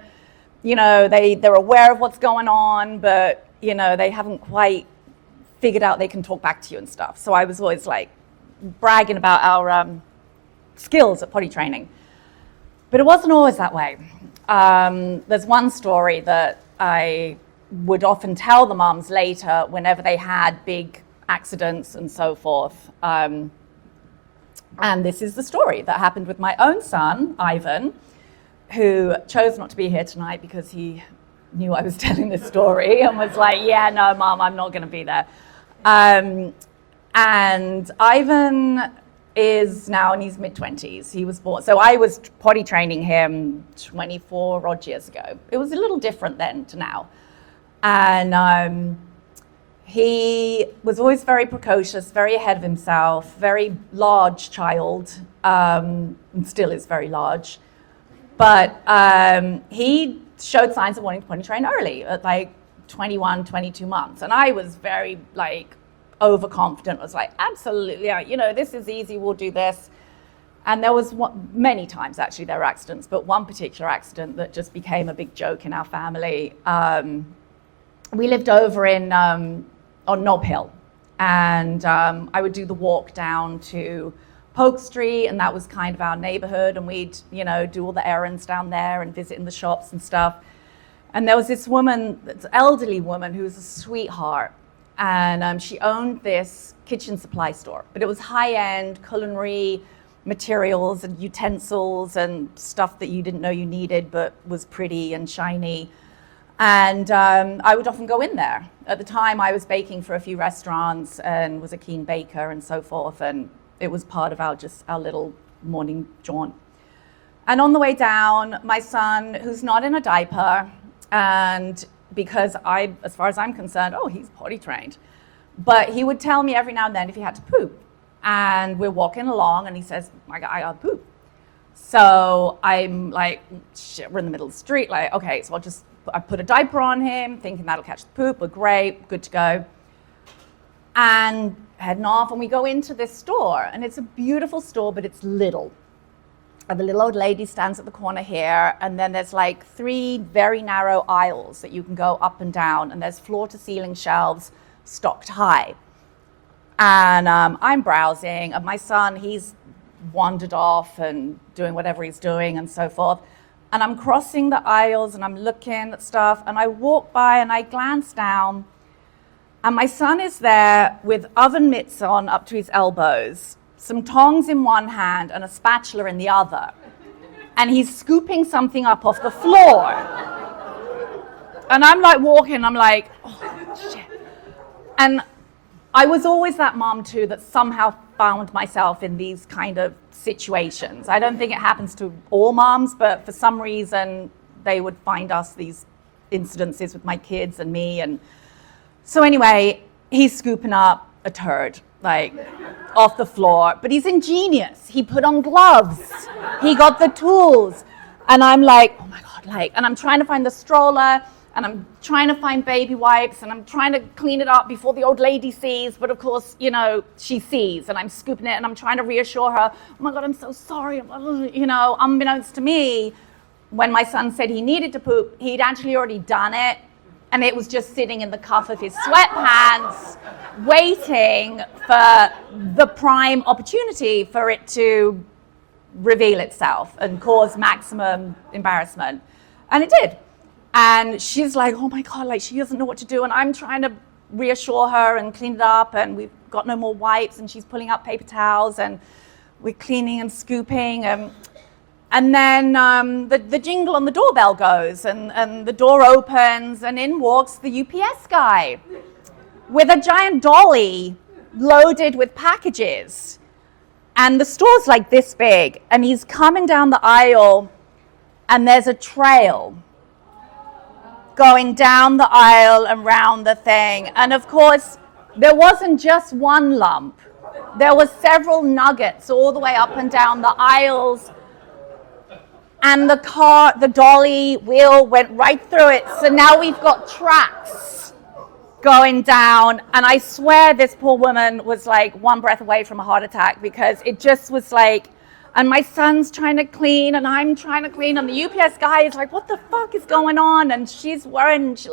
you know, they're aware of what's going on, but you know, they haven't quite figured out they can talk back to you and stuff. So I was always like bragging about our skills at potty training. But it wasn't always that way. There's one story that I would often tell the moms later whenever they had big accidents and so forth. And this is the story that happened with my own son, Ivan, who chose not to be here tonight because he knew I was telling this story and was like, yeah, no, Mom, I'm not going to be there. And Ivan is now in his mid-20s. He was born, so I was potty training him 24 odd years ago. It was a little different then to now. And he was always very precocious, very ahead of himself, very large child, and still is very large. But he showed signs of wanting to potty train early, at like 21, 22 months. And I was very like overconfident. I was like, absolutely, you know, this is easy, we'll do this. And there was many times actually there were accidents, but one particular accident that just became a big joke in our family. We lived over on Nob Hill, and I would do the walk down to Polk Street, and that was kind of our neighborhood, and we'd, you know, do all the errands down there and visit in the shops and stuff. And there was this woman, this elderly woman, who was a sweetheart, and she owned this kitchen supply store, but it was high-end culinary materials and utensils and stuff that you didn't know you needed but was pretty and shiny. And I would often go in there. At the time, I was baking for a few restaurants and was a keen baker and so forth, and it was part of our little morning jaunt. And on the way down, my son, who's not in a diaper, and because as far as I'm concerned, he's potty trained, but he would tell me every now and then if he had to poop. And we're walking along, and he says, I gotta poop. So I'm like, shit, we're in the middle of the street, like, okay, so I put a diaper on him, thinking that'll catch the poop. We're great, good to go. And heading off, and we go into this store, and it's a beautiful store, but it's little. And the little old lady stands at the corner here, and then there's like 3 very narrow aisles that you can go up and down, and there's floor-to-ceiling shelves stocked high. And I'm browsing, and my son, he's wandered off and doing whatever he's doing and so forth. And I'm crossing the aisles, and I'm looking at stuff, and I walk by, and I glance down, and my son is there with oven mitts on up to his elbows, some tongs in one hand and a spatula in the other. And he's scooping something up off the floor. And I'm like walking, I'm like, oh, shit. And I was always that mom too that somehow found myself in these kind of situations. I don't think it happens to all moms, but for some reason they would find us these incidences with my kids and me. And so anyway, he's scooping up a turd, like off the floor, but he's ingenious. He put on gloves, he got the tools. And I'm like, oh my God, like, and I'm trying to find the stroller, and I'm trying to find baby wipes, and I'm trying to clean it up before the old lady sees, but of course, you know, she sees, and I'm scooping it, and I'm trying to reassure her, oh my God, I'm so sorry, you know, unbeknownst to me, when my son said he needed to poop, he'd actually already done it, and it was just sitting in the cuff of his sweatpants, waiting for the prime opportunity for it to reveal itself and cause maximum embarrassment. And it did. And she's like, oh my God, like she doesn't know what to do. And I'm trying to reassure her and clean it up, and we've got no more wipes, and she's pulling up paper towels, and we're cleaning and scooping. And then the jingle on the doorbell goes, and the door opens, and in walks the UPS guy with a giant dolly loaded with packages. And the store's like this big, and he's coming down the aisle, and there's a trail going down the aisle and round the thing. And of course, there wasn't just one lump. There were several nuggets all the way up and down the aisles. And the dolly wheel went right through it. So now we've got tracks going down. And I swear this poor woman was like one breath away from a heart attack, because it just was like, and my son's trying to clean, and I'm trying to clean, and the UPS guy is like, what the fuck is going on? And she's worried, and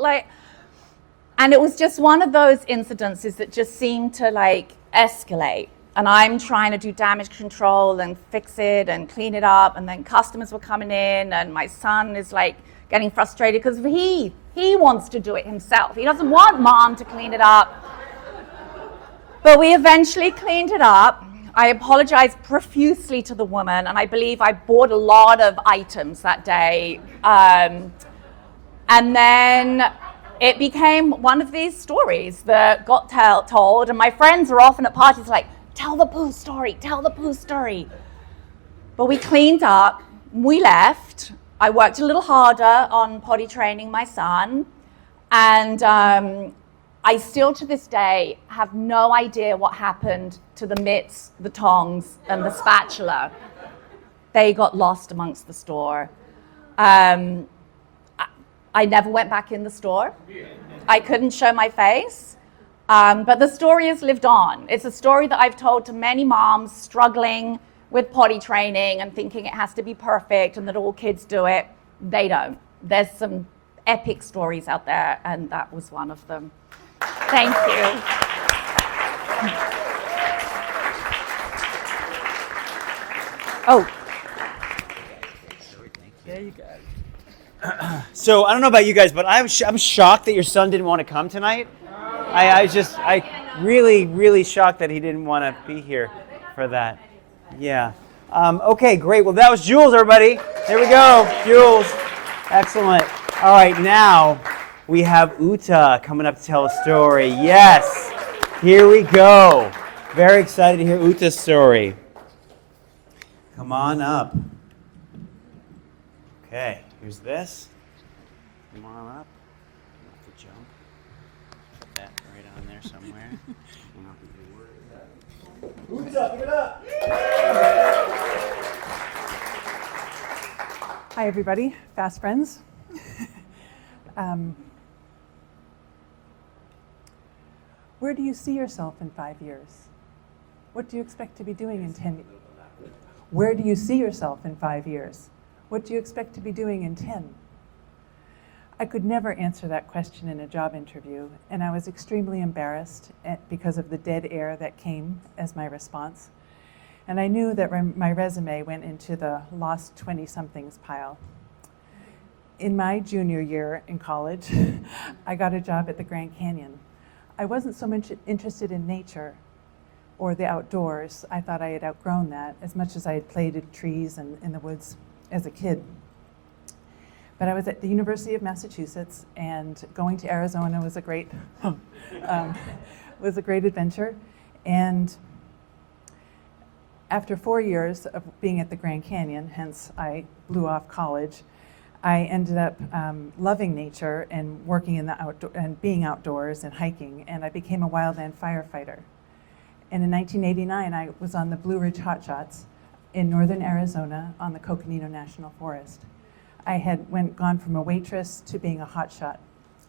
and it was just one of those incidences that just seemed to like escalate. And I'm trying to do damage control and fix it and clean it up, and then customers were coming in, and my son is like getting frustrated because he wants to do it himself. He doesn't want mom to clean it up. But we eventually cleaned it up. I apologized profusely to the woman, and I believe I bought a lot of items that day. And then it became one of these stories that got told, and my friends are often at parties like, tell the poo story, tell the poo story. But we cleaned up, we left. I worked a little harder on potty training my son, and I still to this day have no idea what happened to the mitts, the tongs, and the spatula. They got lost amongst the store. I never went back in the store. I couldn't show my face. But the story has lived on. It's a story that I've told to many moms struggling with potty training and thinking it has to be perfect and that all kids do it. They don't. There's some epic stories out there, and that was one of them. Thank you. Oh. There you go. So I don't know about you guys, but I'm shocked that your son didn't want to come tonight. I really shocked that he didn't want to be here for that. Yeah. Okay, great. Well, that was Jules, everybody. There we go, Jules. Excellent. All right, now we have Uta coming up to tell a story. Yes. Here we go. Very excited to hear Uta's story. Come on up. Okay. Here's this. Come on up. You have to jump. Put that right on there somewhere. Who's up? Give it up. Hi, everybody. Fast friends. Where do you see yourself in 5 years? What do you expect to be doing in 10 years? Where do you see yourself in 5 years? What do you expect to be doing in 10? I could never answer that question in a job interview, and I was extremely embarrassed because of the dead air that came as my response. And I knew that my resume went into the lost 20-somethings pile. In my junior year in college, I got a job at the Grand Canyon. I wasn't so much interested in nature or the outdoors. I thought I had outgrown that as much as I had played in trees and in the woods as a kid. But I was at the University of Massachusetts, and going to Arizona was a great adventure. And after 4 years of being at the Grand Canyon, hence I blew off college, I ended up loving nature and working in the outdoor and being outdoors and hiking, and I became a wildland firefighter. And in 1989, I was on the Blue Ridge Hotshots in northern Arizona on the Coconino National Forest. I had gone from a waitress to being a hotshot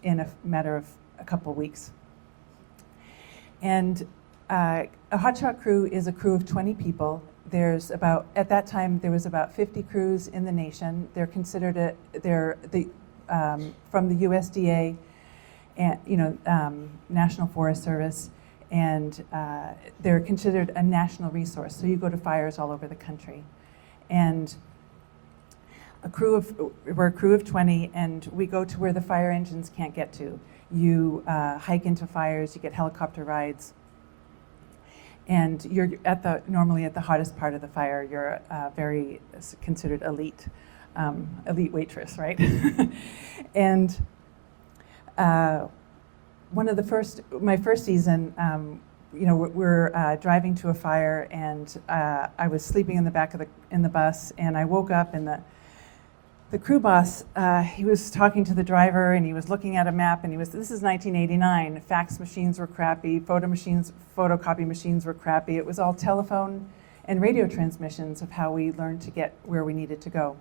in a matter of a couple weeks. And a hotshot crew is a crew of 20 people. There's about, at that time, there was about 50 crews in the nation. They're considered from the USDA and National Forest Service, and they're considered a national resource. So you go to fires all over the country. And we're a crew of 20, and we go to where the fire engines can't get to. You hike into fires, you get helicopter rides, and you're normally at the hottest part of the fire. You're very considered elite waitress, right? And my first season, we're driving to a fire, and I was sleeping in the back of the bus, and I woke up, and the crew boss, he was talking to the driver, and he was looking at a map, and this is 1989. Fax machines were crappy, photocopy machines were crappy. It was all telephone and radio transmissions of how we learned to get where we needed to go.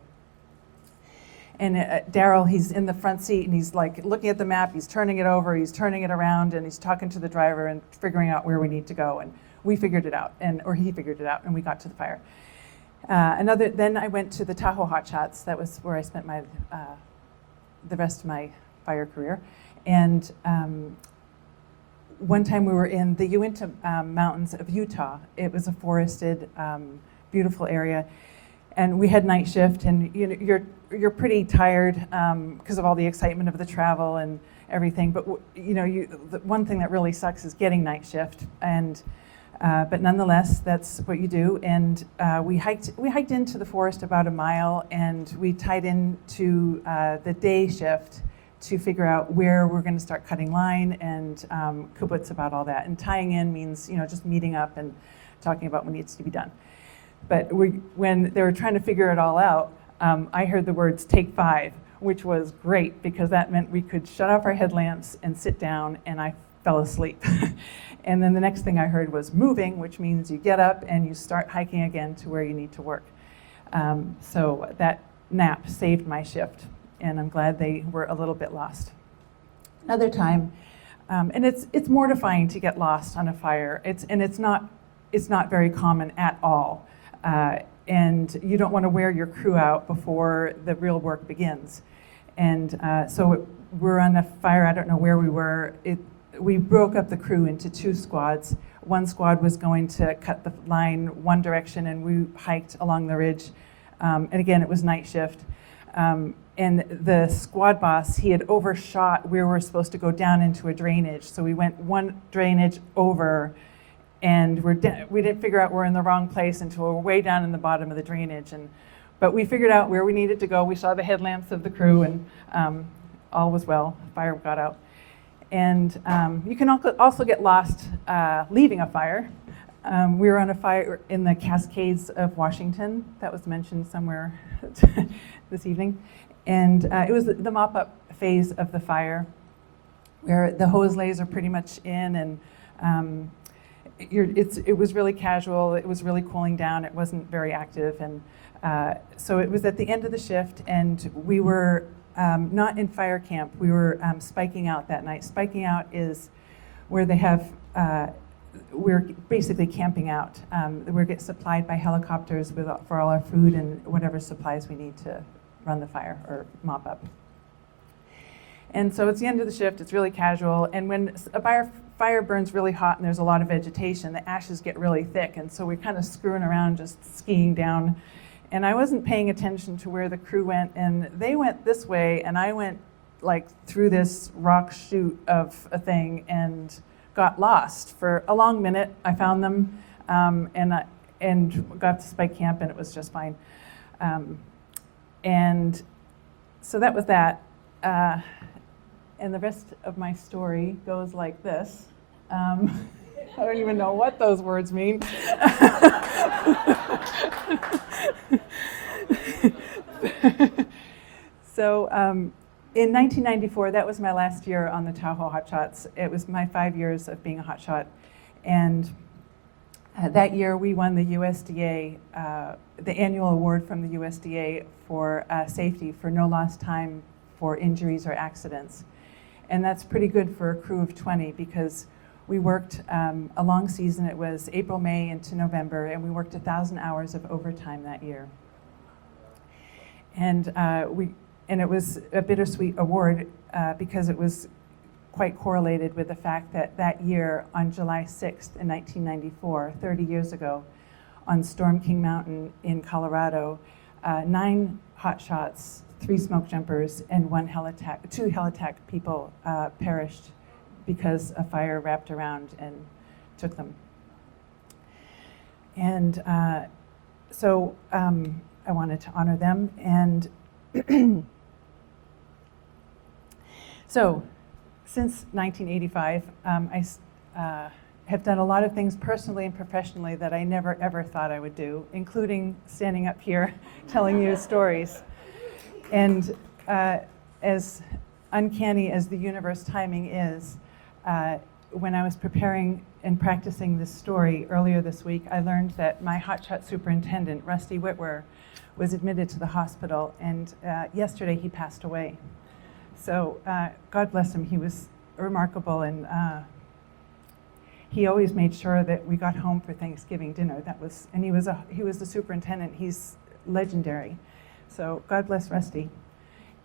And Daryl, he's in the front seat, and he's like looking at the map, he's turning it over, he's turning it around, and he's talking to the driver and figuring out where we need to go. And we figured it out, or he figured it out, and we got to the fire. Then I went to the Tahoe Hotshots. That was where I spent the rest of my fire career. And one time we were in the Uinta Mountains of Utah. It was a forested, beautiful area. And we had night shift, and you're pretty tired because of all the excitement of the travel and everything. But the one thing that really sucks is getting night shift. And but nonetheless, that's what you do. And we hiked into the forest about a mile, and we tied into the day shift to figure out where we're going to start cutting line and kibbutz about all that. And tying in means, just meeting up and talking about what needs to be done. But when they were trying to figure it all out, I heard the words "take 5," which was great because that meant we could shut off our headlamps and sit down, and I fell asleep. And then the next thing I heard was moving, which means you get up and you start hiking again to where you need to work. So that nap saved my shift, and I'm glad they were a little bit lost. Another time, and it's mortifying to get lost on a fire. It's not very common at all, and you don't want to wear your crew out before the real work begins. And so we're on a fire. I don't know where we were. We broke up the crew into 2 squads. One squad was going to cut the line one direction, and we hiked along the ridge. And again, it was night shift. And the squad boss, he had overshot where we were supposed to go down into a drainage. So we went one drainage over, and we didn't figure out we're in the wrong place until we were way down in the bottom of the drainage. But we figured out where we needed to go. We saw the headlamps of the crew, and all was well. Fire got out. And you can also get lost leaving a fire. We were on a fire in the Cascades of Washington. That was mentioned somewhere this evening. And it was the mop-up phase of the fire, where the hose lays are pretty much in, and it was really casual. It was really cooling down. It wasn't very active. And so it was at the end of the shift, and we were not in fire camp. We were spiking out that night. Spiking out is where they have, we're basically camping out. We get supplied by helicopters for all our food and whatever supplies we need to run the fire or mop up. And so it's the end of the shift. It's really casual. And when a fire burns really hot and there's a lot of vegetation, the ashes get really thick. And so we're kind of screwing around, just skiing down. And I wasn't paying attention to where the crew went, and they went this way, and I went like through this rock chute of a thing and got lost for a long minute. I found them, and got to spike camp, and it was just fine. And so that was that. And the rest of my story goes like this. I don't even know what those words mean. So in 1994, that was my last year on the Tahoe Hotshots. It was my 5 years of being a hotshot. And that year we won the USDA, the annual award from the USDA for safety for no lost time for injuries or accidents. And that's pretty good for a crew of 20 because we worked a long season. It was April, May into November, and we worked 1,000 hours of overtime that year. And it was a bittersweet award because it was quite correlated with the fact that that year, on July 6th in 1994, 30 years ago, on Storm King Mountain in Colorado, 9 hotshots, 3 smoke jumpers, and 2 Helitac people perished because a fire wrapped around and took them. And so I wanted to honor them. And so since 1985, I have done a lot of things personally and professionally that I never ever thought I would do, including standing up here telling you stories. And as uncanny as the universe timing is, when I was preparing and practicing this story earlier this week, I learned that my hotshot superintendent, Rusty Whitwer, was admitted to the hospital, and yesterday he passed away. So God bless him. He was remarkable, and he always made sure that we got home for Thanksgiving dinner. And he was the superintendent. He's legendary. So God bless Rusty.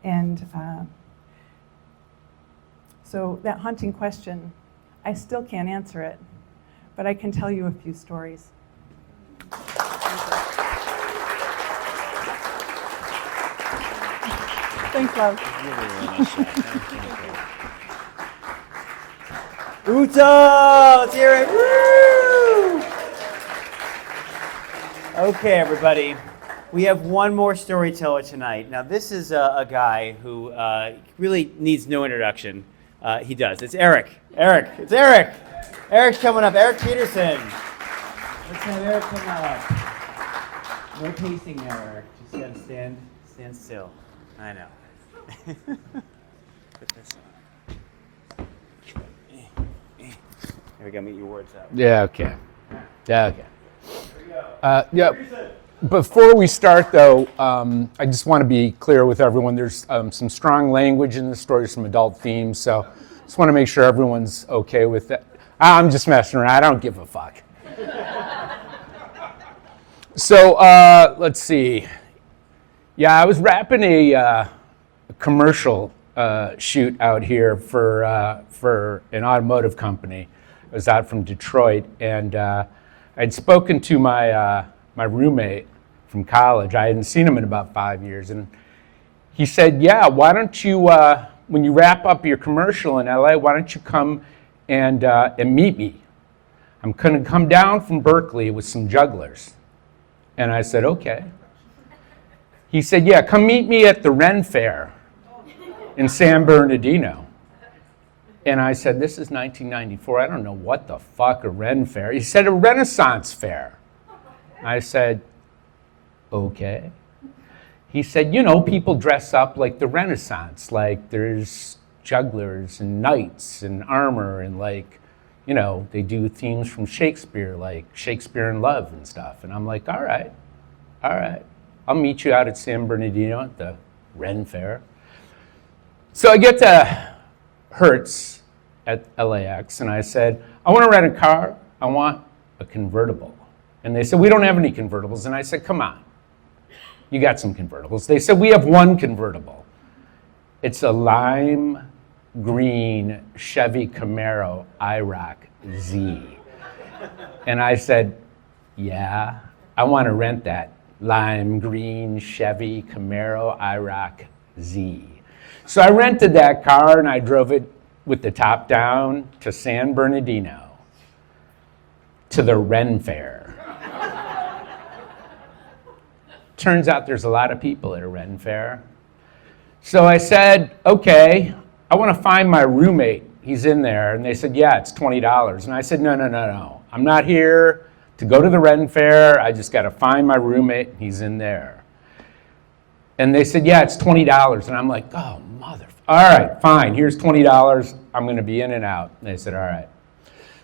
And so that haunting question, I still can't answer it, but I can tell you a few stories. Thanks, love. Uto! Let's hear it. Woo! Okay, everybody. We have one more storyteller tonight. Now, this is a guy who really needs no introduction. He does. It's Eric. Eric. It's Eric. Eric's coming up. Eric Peterson. Let's have Eric come up. No pacing there, Eric. Just gotta stand still. I know. Put this on. Here we go. Meet your words out. Yeah, okay. Yeah, okay. Yeah. Before we start, though, I just want to be clear with everyone. There's some strong language in the story, some adult themes, so just want to make sure everyone's okay with that. I'm just messing around. I don't give a fuck. So let's see. Yeah, I was wrapping a commercial shoot out here for an automotive company. I was out from Detroit, and I'd spoken to my roommate from college. I hadn't seen him in about 5 years, and he said, "Yeah, why don't you, when you wrap up your commercial in LA, why don't you come and meet me? I'm going to come down from Berkeley with some jugglers." And I said, "Okay." He said, "Yeah, come meet me at the Ren Fair in San Bernardino." And I said, "This is 1994. I don't know what the fuck a Ren Fair." He said, "A Renaissance fair." I said, "Okay." He said, "You know, people dress up like the Renaissance, like there's jugglers and knights and armor and like, you know, they do themes from Shakespeare, like Shakespeare in Love and stuff." And I'm like, all right. I'll meet you out at San Bernardino at the Ren Fair. So I get to Hertz at LAX, and I said, "I want to rent a car. I want a convertible." And they said, "We don't have any convertibles." And I said, "Come on, you got some convertibles." They said, "We have one convertible. It's a lime green Chevy Camaro IROC Z." And I said, "Yeah, I want to rent that lime green Chevy Camaro IROC Z." So I rented that car, and I drove it with the top down to San Bernardino, to the Ren Fair. Turns out there's a lot of people at a Ren Fair. So I said, "Okay, I want to find my roommate. He's in there." And they said, "Yeah, it's $20. And I said, No. I'm not here to go to the Ren Fair. I just got to find my roommate. He's in there." And they said, "Yeah, it's $20. And I'm like, "Oh, mother. All right, fine. Here's $20. I'm going to be in and out." And they said, "All right."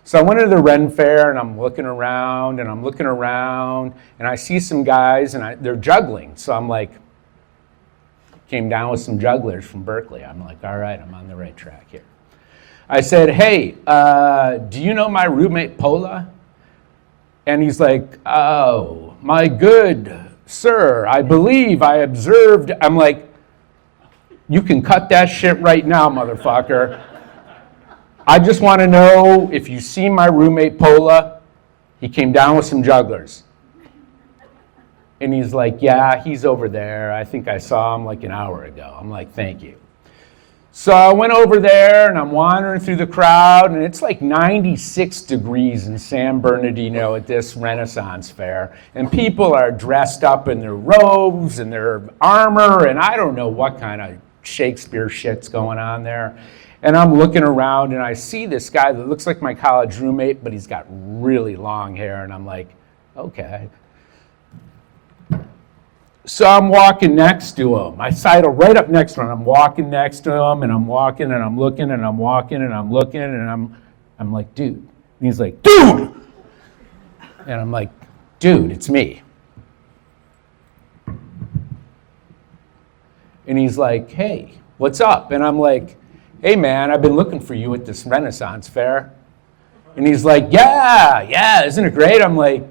So I went to the Ren Fair, and I'm looking around, and I see some guys, and they're juggling. So I'm like, came down with some jugglers from Berkeley. I'm like, all right, I'm on the right track here. I said, "Hey, do you know my roommate Paula?" And he's like, "Oh, my good sir, I believe I observed." I'm like, "You can cut that shit right now, motherfucker. I just want to know if you see my roommate Paula. He came down with some jugglers." And he's like, "Yeah, he's over there. I think I saw him like an hour ago." I'm like, "Thank you." So I went over there, and I'm wandering through the crowd, and it's like 96 degrees in San Bernardino at this Renaissance fair. And people are dressed up in their robes and their armor, and I don't know what kind of Shakespeare shit's going on there. And I'm looking around, and I see this guy that looks like my college roommate, but he's got really long hair, and I'm like, okay. So I'm walking next to him. I sidle right up next to him. I'm walking next to him, and I'm walking, and I'm looking, and I'm walking, and I'm looking, and I'm like, "Dude." And he's like, "Dude!" And I'm like, "Dude, it's me." And he's like, "Hey, what's up?" And I'm like, "Hey, man, I've been looking for you at this Renaissance fair." And he's like, yeah, isn't it great?" I'm like,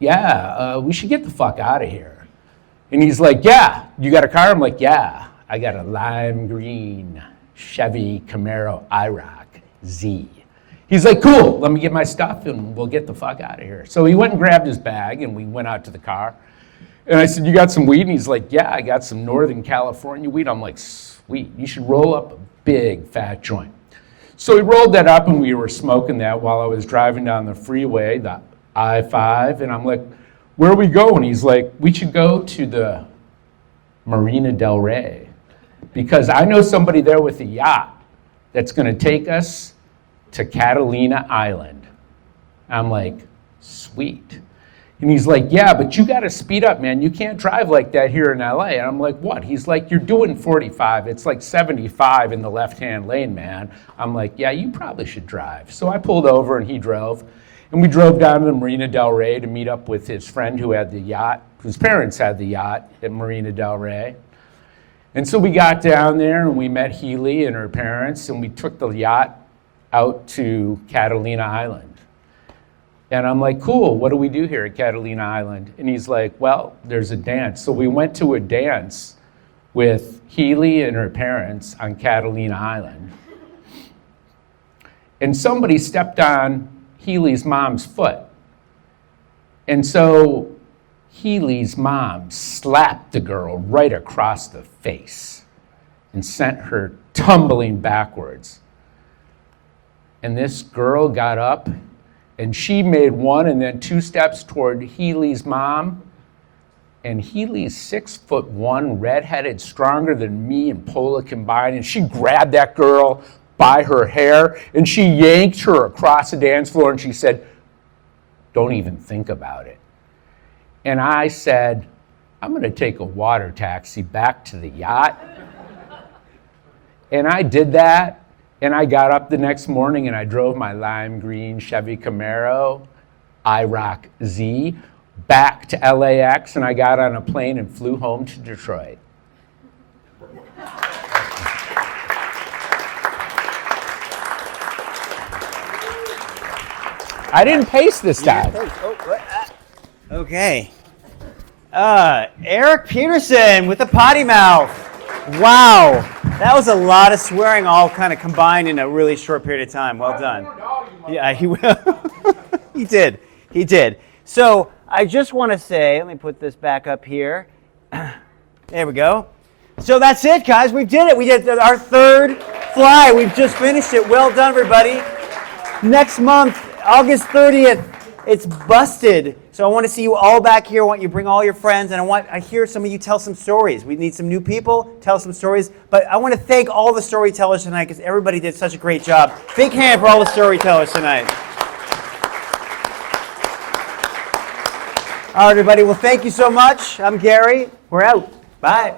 "Yeah, we should get the fuck out of here." And he's like, "Yeah, you got a car?" I'm like, "Yeah, I got a lime green Chevy Camaro IROC Z." He's like, "Cool, let me get my stuff and we'll get the fuck out of here." So he went and grabbed his bag, and we went out to the car. And I said, "You got some weed?" And he's like, "Yeah, I got some Northern California weed." I'm like, "Sweet, you should roll up a big fat joint." So he rolled that up, and we were smoking that while I was driving down the freeway, the I-5, and I'm like, where are we going? He's like, we should go to the Marina Del Rey because I know somebody there with a yacht that's going to take us to Catalina Island. I'm like, sweet. And he's like, yeah, but you got to speed up, man. You can't drive like that here in LA. And I'm like, what? He's like, you're doing 45. It's like 75 in the left-hand lane, man. I'm like, yeah, you probably should drive. So I pulled over and he drove. And we drove down to the Marina Del Rey to meet up with his friend who had the yacht, whose parents had the yacht at Marina Del Rey. And so we got down there and we met Healy and her parents and we took the yacht out to Catalina Island. And I'm like, cool, what do we do here at Catalina Island? And he's like, well, there's a dance. So we went to a dance with Healy and her parents on Catalina Island. And somebody stepped on Healy's mom's foot. And so Healy's mom slapped the girl right across the face and sent her tumbling backwards. And this girl got up and she made one and then 2 steps toward Healy's mom. And Healy's 6'1", redheaded, stronger than me and Paula combined. And she grabbed that girl by her hair and she yanked her across the dance floor and she said, don't even think about it. And I said, I'm going to take a water taxi back to the yacht. And I did that. And I got up the next morning and I drove my lime green Chevy Camaro IROC Z back to LAX and I got on a plane and flew home to Detroit. I didn't pace this time. Okay. Eric Peterson with the potty mouth. Wow. That was a lot of swearing all kind of combined in a really short period of time. Well done. Yeah, he will. He did. He did. So I just want to say, let me put this back up here. There we go. So that's it, guys. We did it. We did our 3rd fly. We've just finished it. Well done, everybody. Next month, August 30th, it's busted. So I want to see you all back here. I want you to bring all your friends, and I hear some of you tell some stories. We need some new people, tell some stories. But I want to thank all the storytellers tonight because everybody did such a great job. Big hand for all the storytellers tonight. All right, everybody. Well, thank you so much. I'm Gary. We're out. Bye.